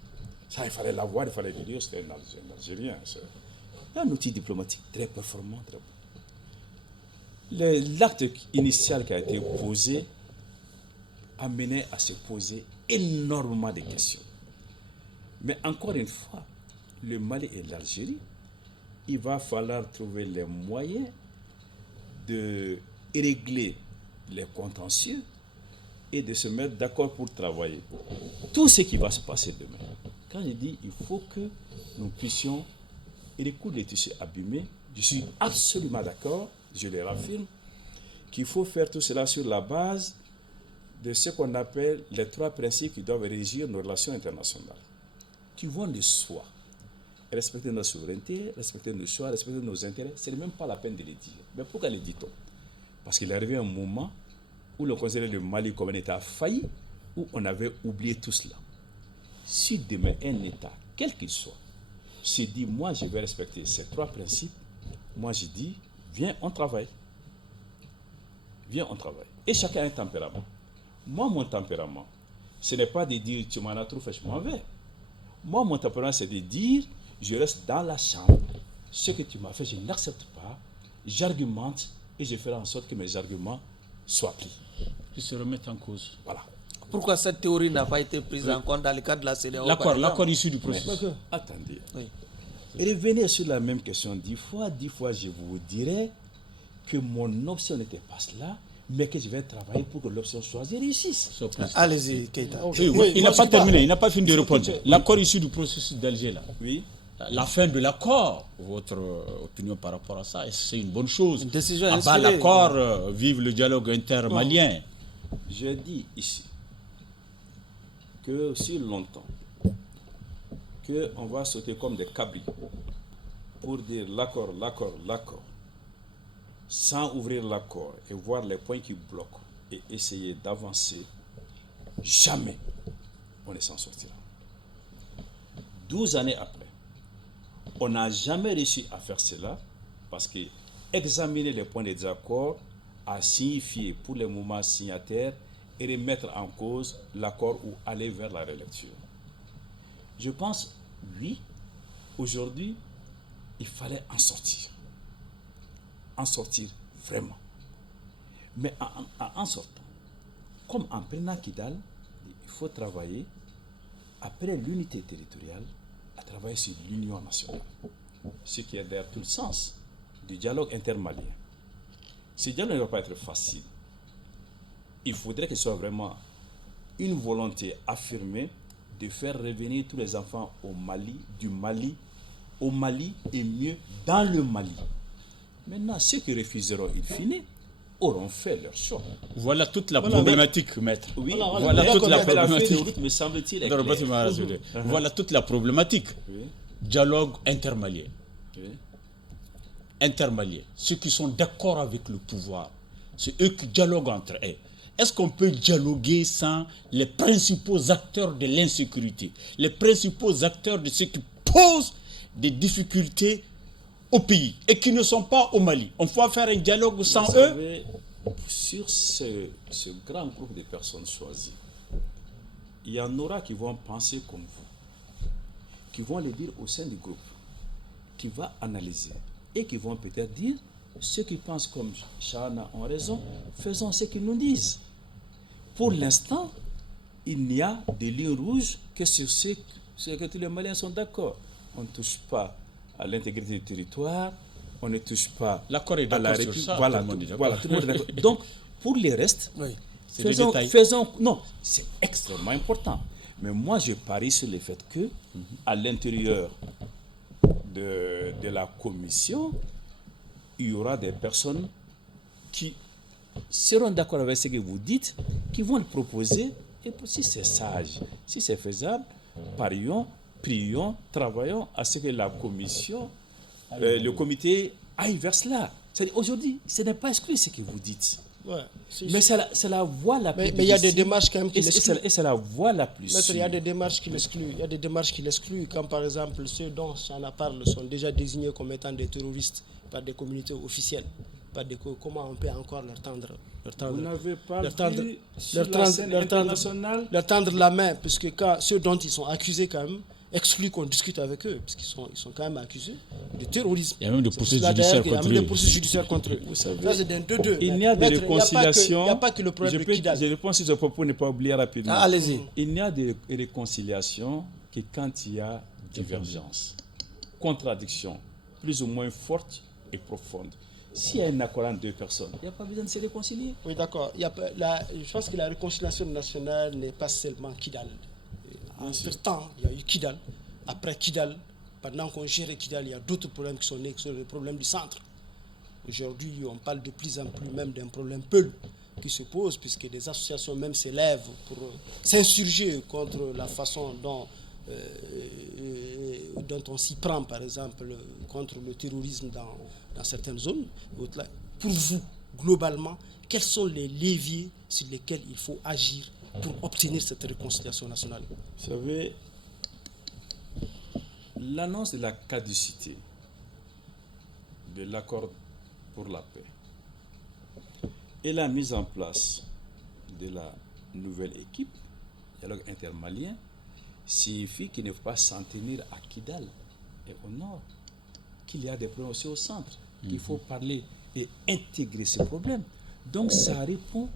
Ça, il fallait l'avoir, il fallait le lire, c'était un Algérien. C'est un outil diplomatique très performant, très bon. L'acte initial qui a été posé a mené à se poser énormément de questions. Mais encore une fois, le Mali et l'Algérie, il va falloir trouver les moyens de régler les contentieux et de se mettre d'accord pour travailler. Tout ce qui va se passer demain. Quand je dis il faut que nous puissions recoudre les tissus abîmés, je suis absolument d'accord, je le raffirme, qu'il faut faire tout cela sur la base de ce qu'on appelle les 3 principes qui doivent régir nos relations internationales, qui vont de soi. Respecter notre souveraineté, respecter nos choix, respecter nos intérêts, ce n'est même pas la peine de les dire. Mais pourquoi les dit-on? Parce qu'il est arrivé un moment où l'on considérait le Mali comme un État failli, où on avait oublié tout cela. Si demain un État, quel qu'il soit, se dit, moi je vais respecter ces 3 principes, moi je dis, viens, on travaille. Viens, on travaille. Et chacun a un tempérament. Moi, mon tempérament, ce n'est pas de dire, tu m'en as trop fait, je m'en vais. Moi, mon tempérament, c'est de dire, je reste dans la chambre, ce que tu m'as fait, je n'accepte pas, j'argumente et je ferai en sorte que mes arguments soient pris. Qui se remettent en cause. Voilà. Pourquoi cette théorie n'a pas été prise en compte dans le cadre de la CEDEAO? L'accord issu du processus. Attendez. Oui. Revenez sur la même question 10 fois. 10 fois, je vous dirai que mon option n'était pas cela, mais que je vais travailler pour que l'option choisie réussisse. Allez-y, Keïta. Oui, il n'a pas terminé, il n'a pas fini de répondre. L'accord issu du processus d'Alger, là. Oui. La fin de l'accord, votre opinion par rapport à ça, c'est une bonne chose. Une décision À bas inspirée. l'accord, vive le dialogue intermalien. Je dis ici que si longtemps qu'on va sauter comme des cabris pour dire l'accord, sans ouvrir l'accord et voir les points qui bloquent et essayer d'avancer, jamais on ne s'en sortira. 12 années après, on n'a jamais réussi à faire cela parce que examiner les points de désaccord a signifié pour les mouvements signataires et remettre en cause l'accord ou aller vers la relecture. Je pense, oui, aujourd'hui, il fallait en sortir. En sortir vraiment. Mais en sortant, comme en prenant Kidal, il faut travailler, après l'unité territoriale, à travailler sur l'union nationale. Ce qui est d'ailleurs tout le sens du dialogue intermalien. Ce dialogue ne va pas être facile. Il faudrait que ce soit vraiment une volonté affirmée de faire revenir tous les enfants au Mali, du Mali, au Mali et mieux dans le Mali. Maintenant, ceux qui refuseront in fine auront fait leur choix. Voilà toute la problématique, maître. Oui, Voilà toute la problématique. route, me semble-t-il, est claire. Voilà toute la problématique. Oui, Dialogue intermalien. oui. Intermaliens, ceux qui sont d'accord avec le pouvoir, c'est eux qui dialoguent entre eux. Est-ce qu'on peut dialoguer sans les principaux acteurs de l'insécurité, les principaux acteurs de ce qui pose des difficultés au pays et qui ne sont pas au Mali? On peut faire un dialogue sans Vous eux? savez, sur ce grand groupe de personnes choisies, il y en aura qui vont penser comme vous, qui vont le dire au sein du groupe. qui va analyser et qui vont peut-être dire, ceux qui pensent comme Chana ont raison, faisons ce qu'ils nous disent. Pour l'instant, il n'y a des lignes rouges que sur ce que tous les Maliens sont d'accord. On ne touche pas à l'intégrité du territoire, on ne touche pas L'accord est à la d'accord sur République. ça, Voilà, tout le monde est d'accord. voilà, tout le monde est d'accord. Donc, pour les restes, Oui. C'est des détails. non, c'est extrêmement important. Mais moi, je parie sur le fait que, à l'intérieur de la commission, il y aura des personnes qui seront d'accord avec ce que vous dites, qui vont le proposer, et si c'est sage, si c'est faisable, parions, prions, travaillons à ce que la commission, le comité aille vers cela. C'est-à-dire, aujourd'hui, ce n'est pas exclu ce que vous dites. Ouais, Mais c'est la voie la plus mais il y a des difficile. démarches quand même qui l'excluent. Et c'est la voie la plus Maître, il y a sûre. des démarches qui l'excluent. Il y a des démarches qui l'excluent, comme par exemple ceux dont Chana parle sont déjà désignés comme étant des terroristes par des communautés officielles. Comment on peut encore Vous n'avez pas leur tendre- vu sur leur la tendre- scène leur tendre- internationale leur tendre la main, puisque ceux dont ils sont accusés quand même excluent qu'on discute avec eux, parce qu'ils sont quand même accusés de terrorisme. Il y a même des C'est poursuites pour cela, d'ailleurs, judiciaires qu'il y a contre même des eux. poursuites judiciaires contre eux. Vous savez, Ça, c'est d'un 2-2. il n'y a des Maître, réconciliations. Il n'y a pas que le problème de Kidal. Je réponds sur ce propos, ne pas oublier rapidement. Ah, allez-y. Il n'y a de réconciliation que quand il y a divergence, contradiction, plus ou moins forte et profonde. S'il y a un accord entre deux personnes, il n'y a pas besoin de se réconcilier. Oui, d'accord. Je pense que la réconciliation nationale n'est pas seulement Kidal. Entre-temps, il y a eu Kidal. Après Kidal, pendant qu'on gérait Kidal, il y a d'autres problèmes qui sont nés, qui sont les problèmes du centre. Aujourd'hui, on parle de plus en plus même d'un problème Peul qui se pose, puisque des associations même s'élèvent pour s'insurger contre la façon dont on s'y prend, par exemple, contre le terrorisme dans certaines zones. Pour vous, globalement, quels sont les leviers sur lesquels il faut agir pour obtenir cette réconciliation nationale? Vous savez, l'annonce de la caducité de l'accord pour la paix et la mise en place de la nouvelle équipe, dialogue intermalien, signifie qu'il ne faut pas s'en tenir à Kidal et au nord, qu'il y a des problèmes aussi au centre, qu'il faut parler et intégrer ces problèmes. Donc ça répond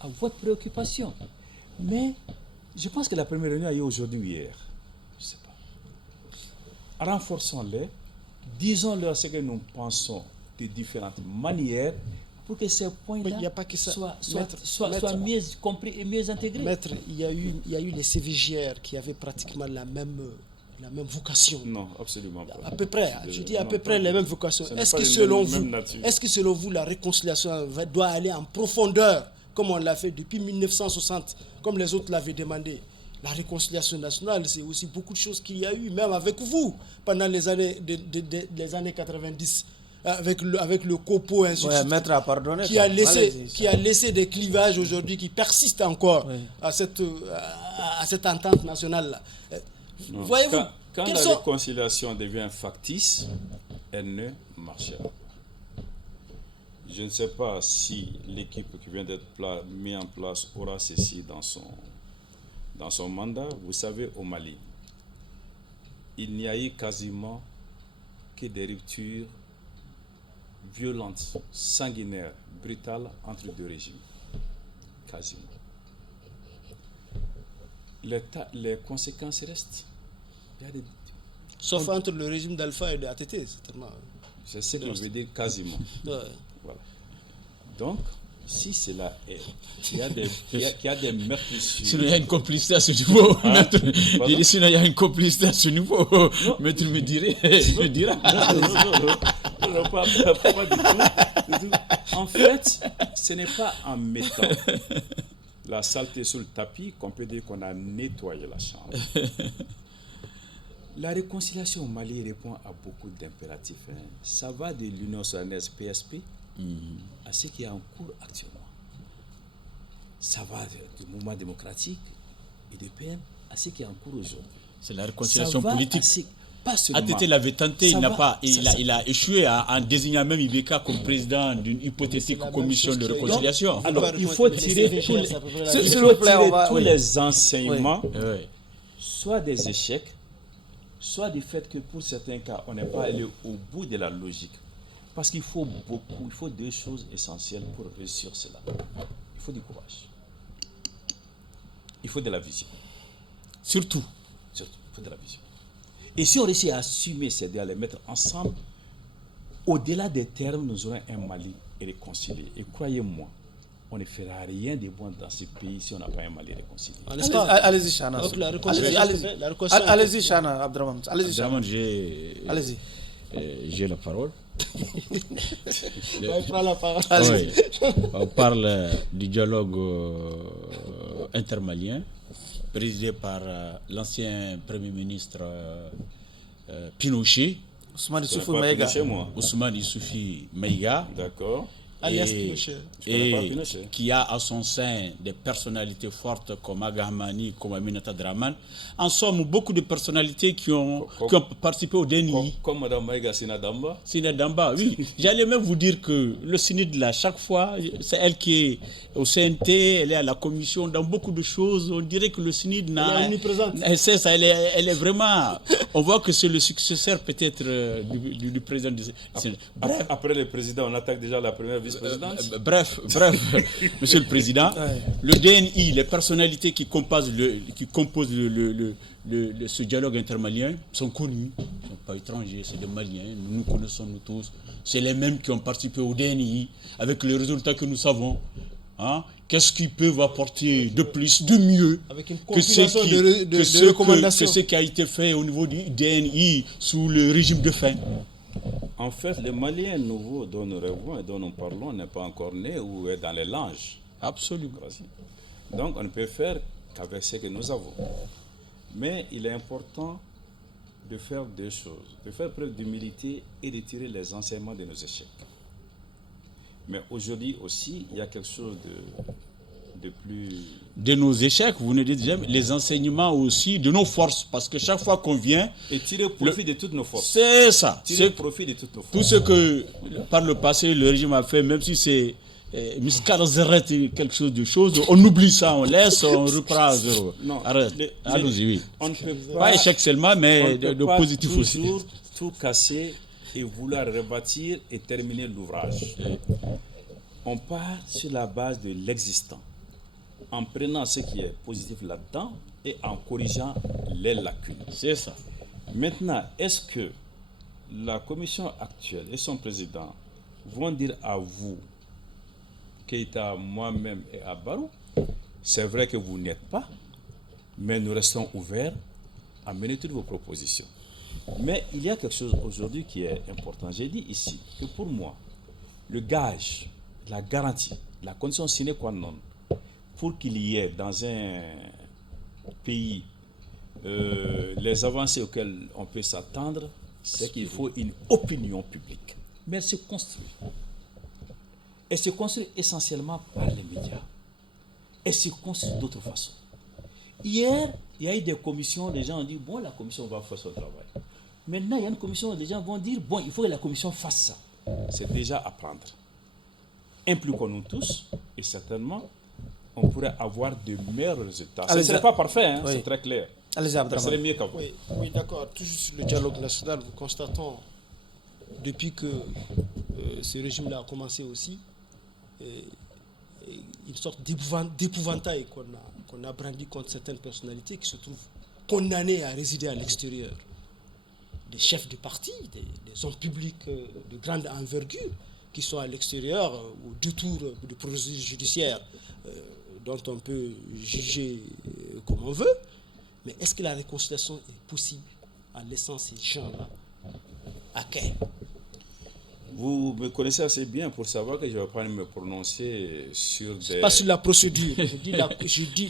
à votre préoccupation. Mais je pense que la première réunion a eu aujourd'hui ou hier. Je ne sais pas. Renforçons-les, disons-leur ce que nous pensons de différentes manières pour que ces Mais points-là il n'y a pas que ça. soient Maître, mieux compris et mieux intégrés. Maître, il y a eu les CVJR qui avaient pratiquement la même vocation. Non, absolument pas. À peu près, je dis à peu près les mêmes vocations. Ce n'est Est-ce pas que, les selon mêmes vous, natures. est-ce que selon vous, la réconciliation doit aller en profondeur, comme on l'a fait depuis 1960, comme les autres l'avaient demandé? La réconciliation nationale, c'est aussi beaucoup de choses qu'il y a eu, même avec vous, pendant les années 90, avec le COPO, ainsi de Ouais, suite, maître a pardonné. qui a Allez-y. laissé des clivages aujourd'hui qui persistent encore Oui. à cette entente nationale-là. Non. Voyez-vous, Quand quels la sont... réconciliation devient factice, elle ne marchera pas. Je ne sais pas si l'équipe qui vient d'être mise en place aura ceci dans son mandat. Vous savez, au Mali, il n'y a eu quasiment que des ruptures violentes, sanguinaires, brutales entre deux régimes. Quasiment. Les conséquences restent. Il y a des... Sauf entre le régime d'Alpha et de ATT, certainement. C'est ce que je veux dire quasiment. Ouais. Voilà. Donc, si cela est, il y a des meurtrissures. Sinon, il y a une complicité à ce niveau. Maître. Pardon? J'ai dit, sinon, il y a une complicité à ce niveau. Maître me dira. Non, pas du tout. En fait, ce n'est pas en mettant la saleté sur le tapis qu'on peut dire qu'on a nettoyé la chambre. La réconciliation au Mali répond à beaucoup d'impératifs. Ça va de l'Union soudanaise PSP à ce qui est en cours actuellement. Ça va du mouvement démocratique et du PM à ce qui est en cours aujourd'hui. C'est la réconciliation politique. Pas seulement. ATT l'avait tenté, Ça va, il a échoué en désignant même Ibeka comme président d'une hypothétique C'est la même commission chose de qui a eu. réconciliation. Alors, il faut tirer tous S'il vous plaît, on va- tous oui. les enseignements, Ouais. soit des échecs, soit du fait que pour certains cas, on n'est pas allé au bout de la logique. Parce qu'il faut il faut deux choses essentielles pour réussir cela. Il faut du courage. Il faut de la vision. Surtout. Surtout, il faut de la vision. Et si on réussit à assumer ces deux, à les mettre ensemble, au-delà des termes, nous aurons un Mali réconcilié. Et croyez-moi, on ne fera rien de bon dans ce pays si on n'a pas un Mali réconcilié. Allez-y, Chana. Allez-y, Chana, Abdraman. Allez-y, Chana. Allez-y. J'ai la parole. Prends la parole. Oui. On parle du dialogue intermalien présidé par l'ancien Premier ministre Pinochet. Ousmane Issoufi Maïga. D'accord. Alias Pinochet. Et qui a à son sein des personnalités fortes comme Aga Hamani, comme Aminata Draman. En somme, beaucoup de personnalités qui ont participé au DNI. Comme Mme Maïga Sinadamba. Sinadamba, oui. J'allais même vous dire que le CNID, là, chaque fois, c'est elle qui est au CNT, elle est à la commission, dans beaucoup de choses. On dirait que le CNID n'a... Elle est omniprésente. C'est ça, elle est vraiment... On voit que c'est le successeur peut-être du président du CNID. Bref. Après le président, on attaque déjà la première vice-présidente. Bref, Monsieur le Président, le DNI, les personnalités qui composent ce dialogue intermalien sont connus, ils ne sont pas étrangers, c'est des Maliens, nous connaissons nous tous. C'est les mêmes qui ont participé au DNI, avec les résultats que nous savons. Hein? Qu'est-ce qu'ils peuvent apporter de plus, de mieux avec une que ce qui a été fait au niveau du DNI sous le régime de faim? En fait, le Malien nouveau dont nous rêvons et dont nous parlons n'est pas encore né ou est dans les langes. Absolument. Donc, on ne peut faire qu'avec ce que nous avons. Mais il est important de faire deux choses. De faire preuve d'humilité et de tirer les enseignements de nos échecs. Mais aujourd'hui aussi, il y a quelque chose de plus... De nos échecs, vous ne dites jamais, les enseignements aussi de nos forces, parce que chaque fois qu'on vient... Et tirer profit de toutes nos forces. C'est ça. Tirer profit de toutes nos forces. Tout ce que, par le passé, le régime a fait, même si c'est quelque chose de chose, on oublie ça, on laisse, on reprend à zéro. Non, arrête. Allons-y, oui. On ne peut pas échec seulement, mais de positif aussi. On ne peut pas toujours tout casser et vouloir rebâtir et terminer l'ouvrage. On part sur la base de l'existant, en prenant ce qui est positif là-dedans et en corrigeant les lacunes. C'est ça. Maintenant, est-ce que la commission actuelle et son président vont dire à vous, Keïta, moi-même et à Barrow, c'est vrai que vous n'êtes pas, mais nous restons ouverts à mener toutes vos propositions. Mais il y a quelque chose aujourd'hui qui est important. J'ai dit ici que pour moi, le gage, la garantie, la condition sine qua non pour qu'il y ait dans un pays les avancées auxquelles on peut s'attendre, c'est qu'il faut une opinion publique. Mais elle se construit. Elle se construit essentiellement par les médias. Elle se construit d'autres façons. Hier, il y a eu des commissions, les gens ont dit, bon, la commission va faire son travail. Maintenant, il y a une commission, les gens vont dire, bon, il faut que la commission fasse ça. C'est déjà à prendre. Impliquons-nous tous, et certainement, on pourrait avoir de meilleurs résultats. Ce ne serait pas parfait, hein, oui. C'est très clair. Allez-y, Abdraman. Ce serait mieux qu'avant. Oui, d'accord. Toujours sur le dialogue national, nous constatons, depuis que ce régime-là a commencé aussi, une sorte d'épouvantail qu'on a brandi contre certaines personnalités qui se trouvent condamnées à résider à l'extérieur. Des chefs de parti, des hommes publics de grande envergure qui sont à l'extérieur au détour de procédures judiciaires dont on peut juger comme on veut. Mais est-ce que la réconciliation est possible en laissant ces gens-là à quai? Vous me connaissez assez bien pour savoir que je ne vais pas me prononcer sur des... Pas sur la procédure. je dis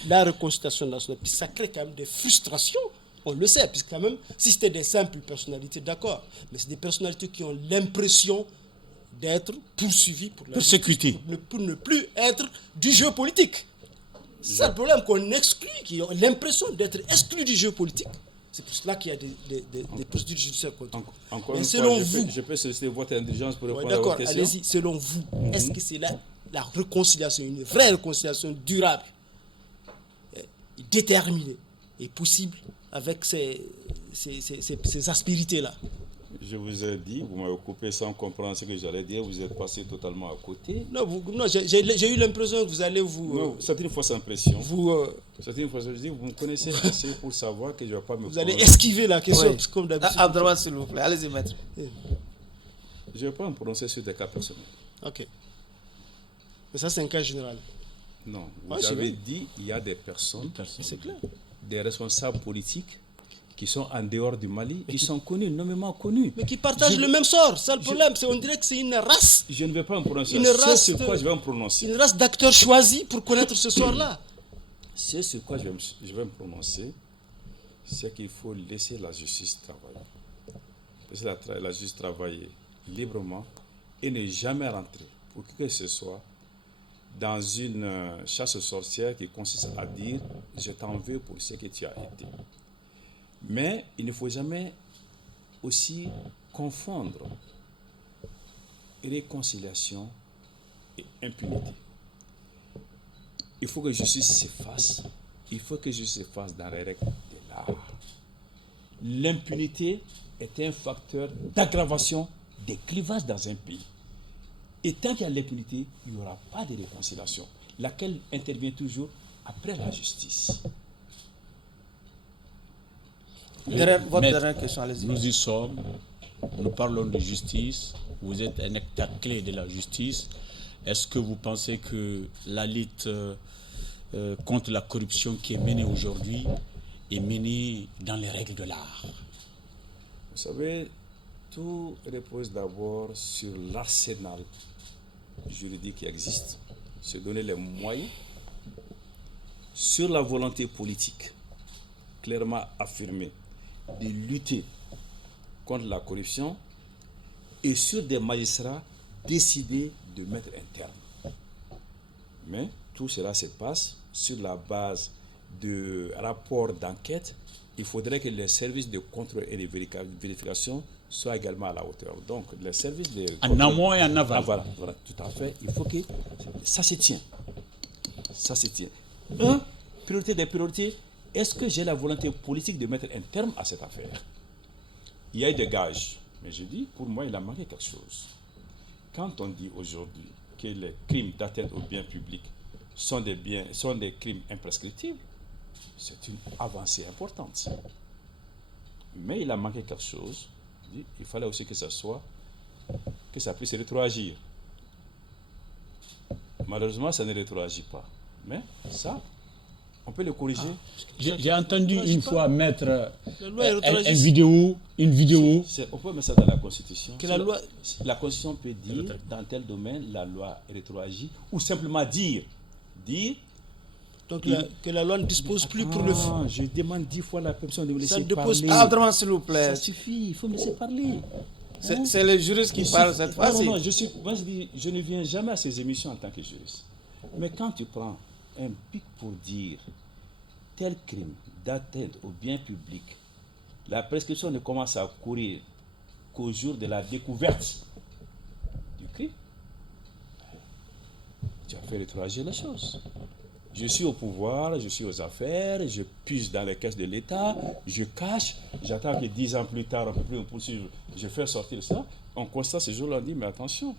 la réconciliation nationale. Puis ça crée quand même des frustrations. On le sait, puisque quand même, si c'était des simples personnalités, d'accord. Mais c'est des personnalités qui ont l'impression d'être poursuivies persécutées pour ne plus être du jeu politique. C'est ça le problème, qu'on exclut, qui ont l'impression d'être exclus du jeu politique. C'est pour cela qu'il y a des procédures judiciaires contre eux. Encore une fois, vous, je peux solliciter votre intelligence pour répondre à d'accord, votre question. allez-y, selon vous, est-ce que c'est la réconciliation, une vraie réconciliation durable, déterminée, est possible avec ces ces aspérités-là. Je vous ai dit, vous m'avez coupé sans comprendre ce que j'allais dire, vous êtes passé totalement à côté. Non, j'ai eu l'impression que vous allez vous... Non, c'est une fausse impression. vous C'est une fausse impression. Vous me connaissez assez pour savoir que je ne vais pas me vous allez prononcer. esquiver la question, Oui. comme d'habitude. Abdraman, s'il vous plaît, allez-y, maître. Je ne vais pas me prononcer sur des cas personnels. Ok. Mais ça, c'est un cas général. Non, vous Ouais, c'est avez vrai. dit il y a des personnes, C'est clair. des responsables politiques qui sont en dehors du Mali, qui sont connus, nommément connus. Mais qui partagent le même sort. Ça, le problème, c'est on dirait que c'est une race. Je ne vais pas me prononcer. Une C'est race sur de- quoi je vais me prononcer. Une race d'acteurs choisis pour connaître ce sort-là. C'est sur quoi je vais me prononcer. C'est qu'il faut laisser la justice travailler. Laisser la justice travailler librement et ne jamais rentrer, pour que ce soit, dans une chasse aux sorcières qui consiste à dire « je t'en veux pour ce que tu as été ». Mais il ne faut jamais aussi confondre réconciliation et impunité. Il faut que justice s'efface. Il faut que justice s'efface dans les règles de l'art. L'impunité est un facteur d'aggravation des clivages dans un pays. Et tant qu'il y a l'impunité, il n'y aura pas de réconciliation, laquelle intervient toujours après la justice. Votre Maître, dernière question, allez-y. nous y sommes, nous parlons de justice, vous êtes un acteur clé de la justice. Est-ce que vous pensez que la lutte contre la corruption qui est menée aujourd'hui est menée dans les règles de l'art? Vous savez, tout repose d'abord sur l'arsenal juridique qui existe, se donner les moyens, sur la volonté politique clairement affirmée de lutter contre la corruption et sur des magistrats décidés de mettre un terme. Mais tout cela se passe sur la base de rapports d'enquête. Il faudrait que les services de contrôle et de vérification soient également à la hauteur. Donc, les services de En contrôle- amont et en aval. voilà, tout à fait. Il faut que ça se tient. Ça se tient. Priorité des priorités, est-ce que j'ai la volonté politique de mettre un terme à cette affaire? Il y a eu des gages, mais je dis, pour moi, il a manqué quelque chose. Quand on dit aujourd'hui que les crimes d'atteinte aux biens publics sont des crimes imprescriptibles, c'est une avancée importante. Mais il a manqué quelque chose. Il fallait aussi que ça puisse rétroagir. Malheureusement, ça ne rétroagit pas. Mais ça, on peut le corriger. J'ai entendu une fois mettre La loi est une vidéo. On peut mettre ça dans la Constitution. Que la loi- La Constitution peut dire, dans tel domaine, la loi rétroagit, ou simplement dire, Donc que la loi ne dispose plus pour le fond. je demande 10 fois la permission de me Ça laisser ne dépose parler. pas. Abdraman, s'il vous plaît. Ça suffit, il faut me laisser parler. C'est le juriste qui parle cette fois-ci. Non, moi je dis, je ne viens jamais à ces émissions en tant que juriste. Mais quand tu prends un pic pour dire tel crime d'atteinte au bien public, la prescription ne commence à courir qu'au jour de la découverte du crime, tu as fait rétroagir les choses. Je suis au pouvoir, je suis aux affaires, je puise dans les caisses de l'État, je cache, j'attends que 10 ans plus tard, on ne peut plus me poursuivre, je fais sortir ça. On constate ce jour-là, on dit, mais attention,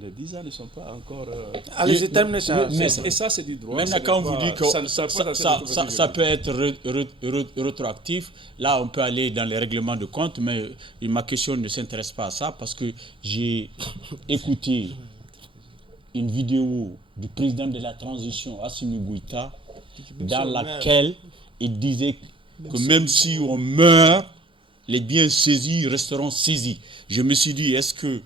les 10 ans ne sont pas encore... Allez-y, terminez, Charles. Et ça, c'est du droit. Maintenant, ce quand on n'est vous pas- dit que ça ne- ça peut être ça peut être rétroactif, là, on peut aller dans les règlements de compte, mais ma question ne s'intéresse pas à ça parce que j'ai écouté une vidéo du président de la transition, Assimi Goïta, dans laquelle il disait que même si on meurt, les biens saisis resteront saisis. Je me suis dit, est-ce que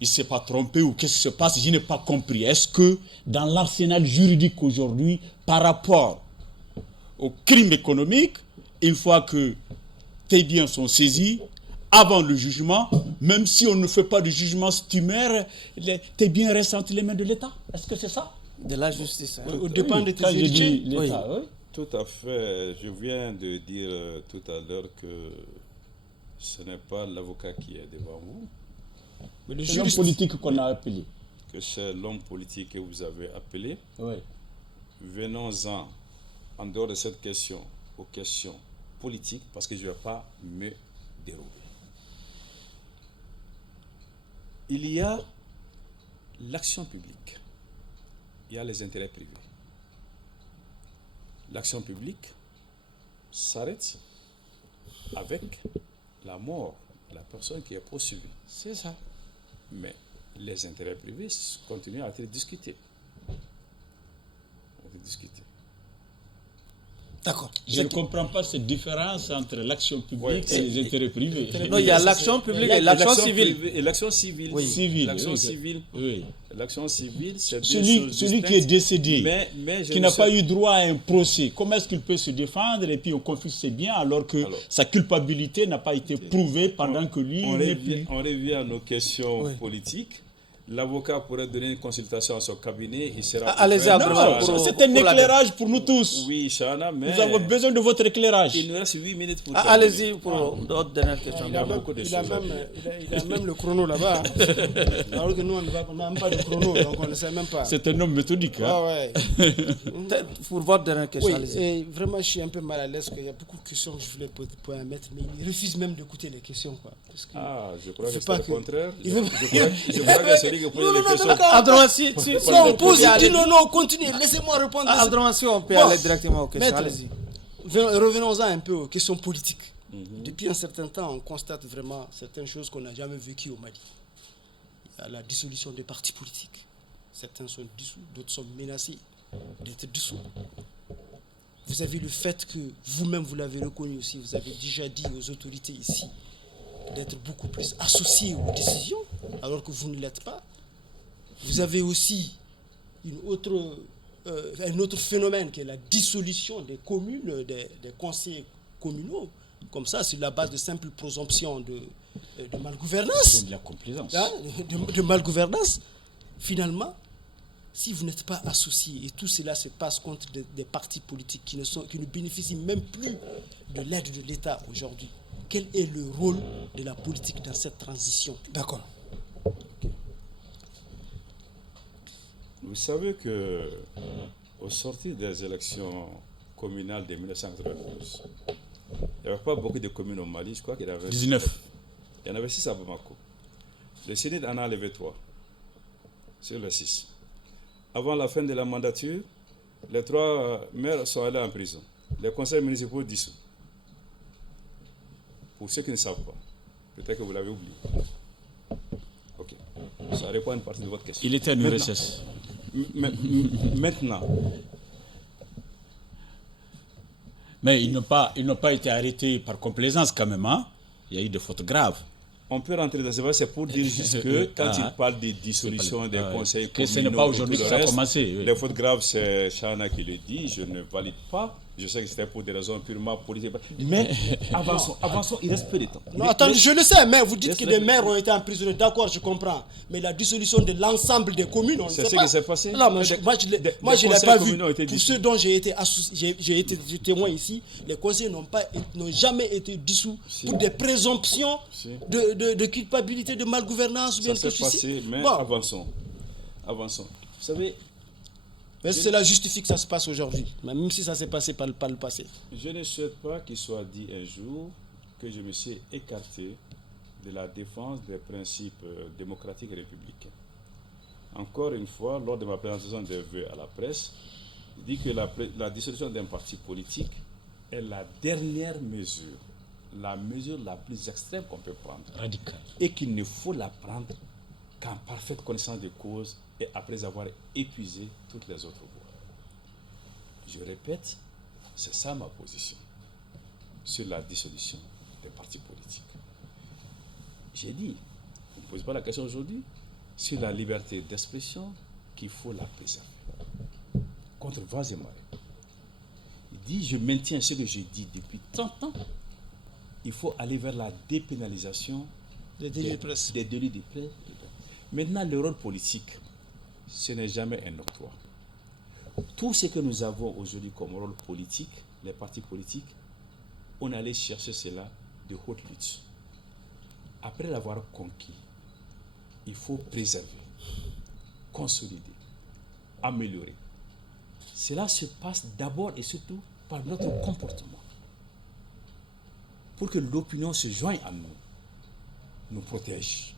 il ne s'est pas trompé ou qu'est-ce qui se passe? Je n'ai pas compris. Est-ce que dans l'arsenal juridique aujourd'hui, par rapport au crime économique, une fois que tes biens sont saisis, avant le jugement, même si on ne fait pas de jugement stumaire, tes biens restent entre les mains de l'État? Est-ce que c'est ça? De la justice. Hein. Au dépend de tes Quand j'ai dit héritiers. l'État, oui. Tout à fait. Je viens de dire tout à l'heure que ce n'est pas l'avocat qui est devant vous, Mais le C'est l'homme juriste, politique qu'on a appelé. que c'est l'homme politique que vous avez appelé. Oui. Venons-en, en dehors de cette question, aux questions politique parce que je ne vais pas me dérober. Il y a l'action publique, il y a les intérêts privés. L'action publique s'arrête avec la mort de la personne qui est poursuivie. C'est ça. Mais les intérêts privés continuent à être discutés. D'accord. Je ne comprends pas cette différence entre l'action publique et les intérêts privés. Non, il y a l'action publique et l'action civile. Et l'action civile. Oui. L'action civile. Oui. L'action civile, c'est deux Celui choses qui distinctes. est décédé, Mais qui n'a pas eu droit à un procès, comment est-ce qu'il peut se défendre et puis on confisque ses biens alors que sa culpabilité n'a pas été prouvée pendant que lui n'est plus. On revient à nos questions politiques. L'avocat pourrait donner une consultation à son cabinet. Il sera allez-y, c'est un éclairage pour nous tous. Oui, Chana, mais nous avons besoin de votre éclairage. Il nous reste 8 minutes pour allez-y pour d'autres dernières questions. Il a même le chrono là-bas. Alors que nous, on n'a même pas de chrono, donc on ne sait même pas. C'est un homme méthodique. Hein? Ouais. Pour votre dernière question, Oui, allez-y. et vraiment, je suis un peu mal à l'aise, qu'il y a beaucoup de questions que je voulais pouvoir mettre, mais il refuse même d'écouter les questions. Quoi, parce que je crois que c'est pas le que- contraire. Il Je veut- crois que celui qui pose les questions. Abdourahmane, si non, pose, dis non, continuez, laissez-moi répondre. Abdourahmane, si on peut Bon, aller directement aux questions, maître, allez-y. Revenons-en un peu aux questions politiques. Depuis un certain temps, on constate vraiment certaines choses qu'on n'a jamais vécues au Mali. Il y a la dissolution des partis politiques. Certains sont dissous, d'autres sont menacés d'être dissous. Vous avez le fait que vous-même, vous l'avez reconnu aussi, vous avez déjà dit aux autorités ici d'être beaucoup plus associés aux décisions, alors que vous ne l'êtes pas. Vous avez aussi un autre phénomène qui est la dissolution des communes, des conseils communaux, comme ça, sur la base de simples présomptions de malgouvernance. De la complaisance. Hein, de malgouvernance. Finalement, si vous n'êtes pas associés, et tout cela se passe contre des partis politiques qui ne bénéficient même plus de l'aide de l'État aujourd'hui, quel est le rôle de la politique dans cette transition? D'accord. Vous savez que au sortir des élections communales de 1992, il n'y avait pas beaucoup de communes au Mali, je crois qu'il y en avait 19. Il y en avait 6 à Bamako. Le Sénat en a enlevé 3 sur les 6. Avant la fin de la mandature, les 3 maires sont allés en prison. Les conseils municipaux dissous. Pour ceux qui ne savent pas, peut-être que vous l'avez oublié. Ok. Ça répond à une partie de votre question. Il était à une RSS. Maintenant, Mais ils n'ont pas été arrêtés par complaisance quand même. Hein? Il y a eu des fautes graves. on peut rentrer dans ce débat, c'est pour dire juste que quand il parle de dissolution des conseils que communaux, ce n'est pas aujourd'hui que ça a commencé. Oui. Les fautes graves, c'est Chana qui le dit, je ne valide pas. Je sais que c'était pour des raisons purement politiques. Mais avançons, il reste peu de temps. Non, attendez, je le sais, mais vous dites que des maires ont été emprisonnés. D'accord, je comprends. Mais la dissolution de l'ensemble des communes, on ne sait pas. C'est ce qui s'est passé. Non, moi, je ne l'ai pas vu. Pour ceux dont j'ai été témoin ici, les conseils n'ont jamais été dissous pour des présomptions de culpabilité, de malgouvernance. Ça s'est passé, mais avançons. Vous savez, mais cela justifie que ça se passe aujourd'hui, même si ça s'est passé par le passé. Je ne souhaite pas qu'il soit dit un jour que je me suis écarté de la défense des principes démocratiques et républicains. Encore une fois, lors de ma présentation des vœux à la presse, je dis que la dissolution d'un parti politique est la dernière mesure, la mesure la plus extrême qu'on peut prendre. Radical. Et qu'il ne faut la prendre qu'en parfaite connaissance de cause et après avoir épuisé toutes les autres voies. Je répète, c'est ça ma position sur la dissolution des partis politiques. J'ai dit, on ne pose pas la question aujourd'hui, sur la liberté d'expression qu'il faut la préserver contre vents et marées. Il dit, je maintiens ce que j'ai dit depuis 30 ans, il faut aller vers la dépénalisation des délits de presse. Des délits de presse. Maintenant, le rôle politique, ce n'est jamais un octroi. Tout ce que nous avons aujourd'hui comme rôle politique, les partis politiques, on allait chercher cela de haute lutte. Après l'avoir conquis, il faut préserver, consolider, améliorer. Cela se passe d'abord et surtout par notre comportement. pour que l'opinion se joigne à nous, nous protège.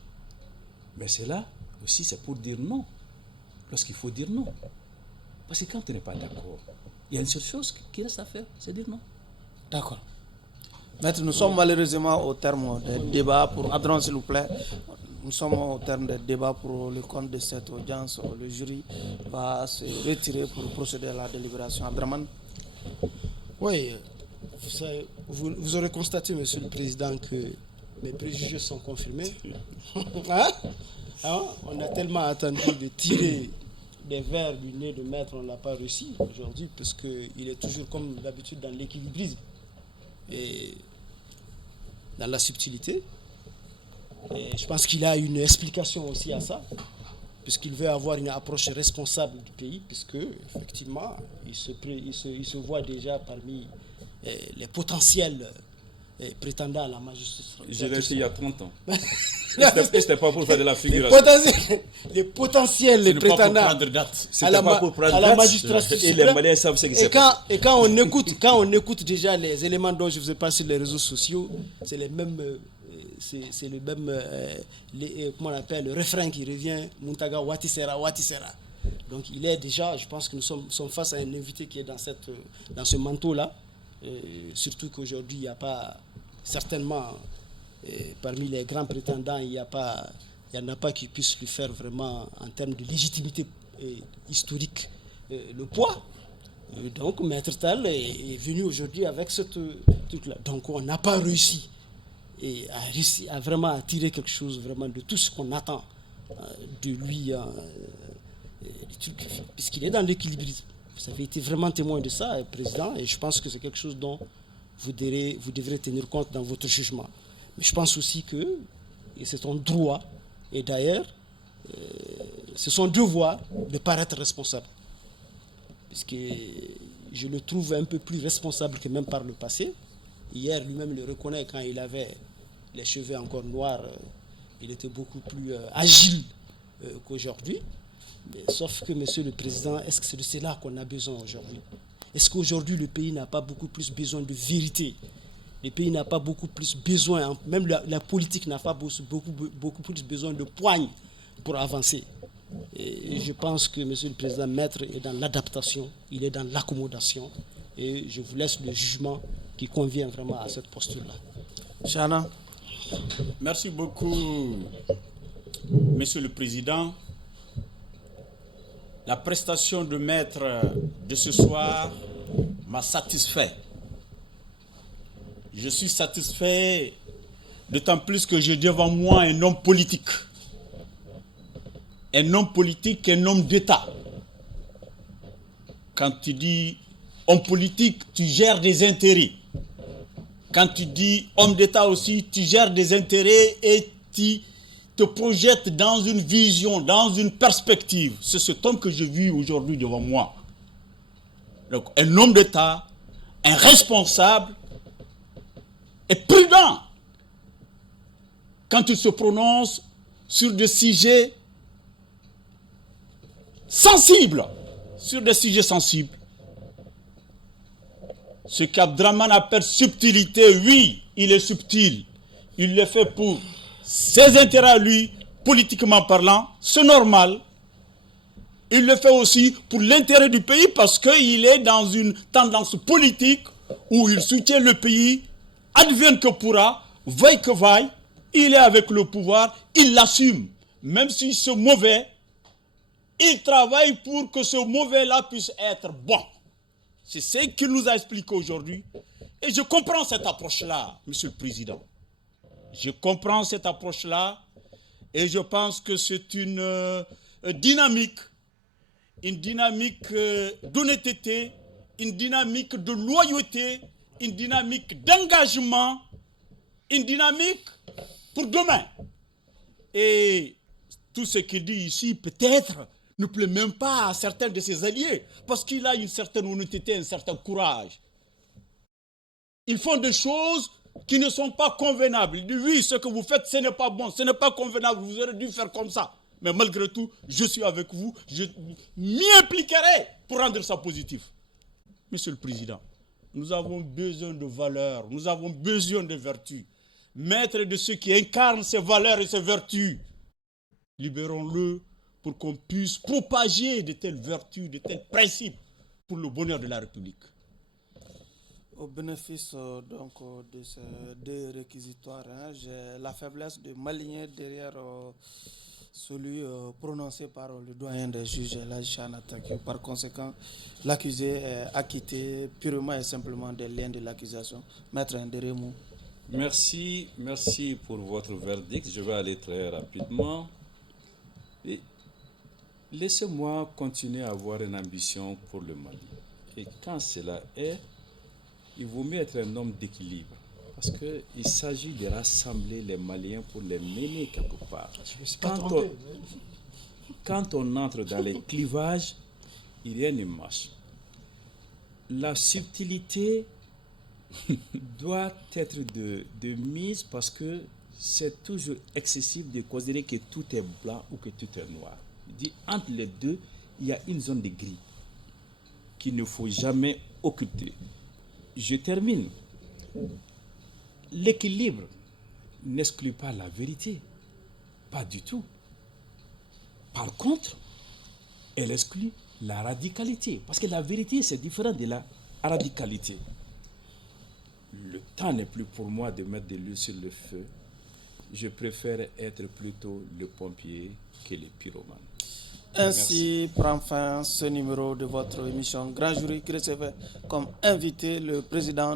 Mais c'est là aussi, c'est pour dire non, lorsqu'il faut dire non. Parce que quand on n'est pas d'accord, il y a une seule chose qui reste à faire, c'est dire non. D'accord. Maître, nous sommes malheureusement au terme des débats. Pour Adran, s'il vous plaît. Nous sommes au terme des débats pour le compte de cette audience. Le jury va se retirer pour procéder à la délibération. Abdraman. Oui, vous aurez constaté, Monsieur le Président, que mes préjugés sont confirmés. Hein? On a tellement attendu de tirer des vers du nez de maître, on ne l'a pas réussi aujourd'hui, puisqu'il est toujours comme d'habitude dans l'équilibrisme et dans la subtilité. Et je pense qu'il a une explication aussi à ça, puisqu'il veut avoir une approche responsable du pays, puisque effectivement, il se voit déjà parmi les potentiels prétendants à la magistrature. Je l'ai dit il y a 30 ans. C'était pas pour faire de la figuration. Les potentiels prétendants à la magistrature. Et les Maliens savent ce qui se passe. Et quand on écoute déjà les éléments dont je vous ai parlé sur les réseaux sociaux, c'est les mêmes. C'est le même, comment on appelle, le refrain qui revient, Muntaga Watisera, Watisera. Donc il est déjà, je pense que nous sommes face à un invité qui est dans ce manteau-là. Surtout qu'aujourd'hui, il n'y a pas, certainement, parmi les grands prétendants, il n'y en a pas qui puissent lui faire vraiment, en termes de légitimité historique, le poids. Donc Maître Tal est venu aujourd'hui avec ce truc-là. Donc on n'a pas réussi. Et a réussi à vraiment tirer quelque chose vraiment de tout ce qu'on attend de lui, puisqu'il est dans l'équilibrisme. Vous avez été vraiment témoin de ça, Président, et je pense que c'est quelque chose dont vous devrez tenir compte dans votre jugement. Mais je pense aussi que c'est son droit, et d'ailleurs, c'est son devoir de paraître responsable. Puisque je le trouve un peu plus responsable que même par le passé. Hier, lui-même le reconnaît, quand il avait les cheveux encore noirs, il était beaucoup plus agile qu'aujourd'hui. Sauf que, Monsieur le Président, est-ce que c'est de cela qu'on a besoin aujourd'hui? Est-ce qu'aujourd'hui, le pays n'a pas beaucoup plus besoin de vérité? Le pays n'a pas beaucoup plus besoin, même la politique n'a pas beaucoup plus besoin de poigne pour avancer. Et je pense que, Monsieur le Président, Maître est dans l'adaptation, il est dans l'accommodation. Et je vous laisse le jugement qui convient vraiment à cette posture-là. Chana. Merci beaucoup, Monsieur le Président. La prestation de maître de ce soir m'a satisfait. Je suis satisfait d'autant plus que j'ai devant moi un homme politique. Un homme politique, un homme d'État. Quand tu dis homme politique, tu gères des intérêts. Quand tu dis homme d'État aussi, tu gères des intérêts et tu te projettes dans une vision, dans une perspective. C'est cet homme que j'ai vu aujourd'hui devant moi. Donc, un homme d'État, un responsable et prudent quand il se prononce sur des sujets sensibles. Sur des sujets sensibles. Ce qu'Abdraman appelle subtilité, oui, il est subtil. Il le fait pour ses intérêts à lui, politiquement parlant, c'est normal. Il le fait aussi pour l'intérêt du pays parce qu'il est dans une tendance politique où il soutient le pays, advienne que pourra, vaille que vaille, il est avec le pouvoir, il l'assume. Même si c'est mauvais, il travaille pour que ce mauvais-là puisse être bon. C'est ce qu'il nous a expliqué aujourd'hui. Et je comprends cette approche-là, Monsieur le Président. Je comprends cette approche-là et je pense que c'est une dynamique d'honnêteté, une dynamique de loyauté, une dynamique d'engagement, une dynamique pour demain. Et tout ce qu'il dit ici, peut-être, ne plaît même pas à certains de ses alliés, parce qu'il a une certaine honnêteté, un certain courage. Ils font des choses qui ne sont pas convenables. Il dit oui, ce que vous faites, ce n'est pas bon, ce n'est pas convenable, vous aurez dû faire comme ça. Mais malgré tout, je suis avec vous, je m'y impliquerai pour rendre ça positif. Monsieur le Président, nous avons besoin de valeurs, nous avons besoin de vertus. Maître de ceux qui incarnent ces valeurs et ces vertus, libérons-le pour qu'on puisse propager de telles vertus, de tels principes pour le bonheur de la République. Au bénéfice de ces deux réquisitoires, j'ai la faiblesse de m'aligner derrière celui prononcé par le doyen des juges, Lajichan Attaque. Par conséquent, l'accusé est acquitté purement et simplement des liens de l'accusation. Maître Nderemou. Merci pour votre verdict. Je vais aller très rapidement. Et laissez-moi continuer à avoir une ambition pour le Mali. Et quand cela est, il vaut mieux être un homme d'équilibre. Parce qu'il s'agit de rassembler les Maliens pour les mener quelque part. Quand on entre dans les clivages, rien ne marche. La subtilité doit être de mise parce que c'est toujours excessif de considérer que tout est blanc ou que tout est noir. Entre les deux, il y a une zone de gris qu'il ne faut jamais occulter. Je termine. L'équilibre n'exclut pas la vérité. Pas du tout. Par contre, elle exclut la radicalité. Parce que la vérité, c'est différent de la radicalité. Le temps n'est plus pour moi de mettre de l'huile sur le feu. Je préfère être plutôt le pompier que le pyromane. Ainsi prend fin ce numéro de votre émission Grand Jury qui recevait comme invité le président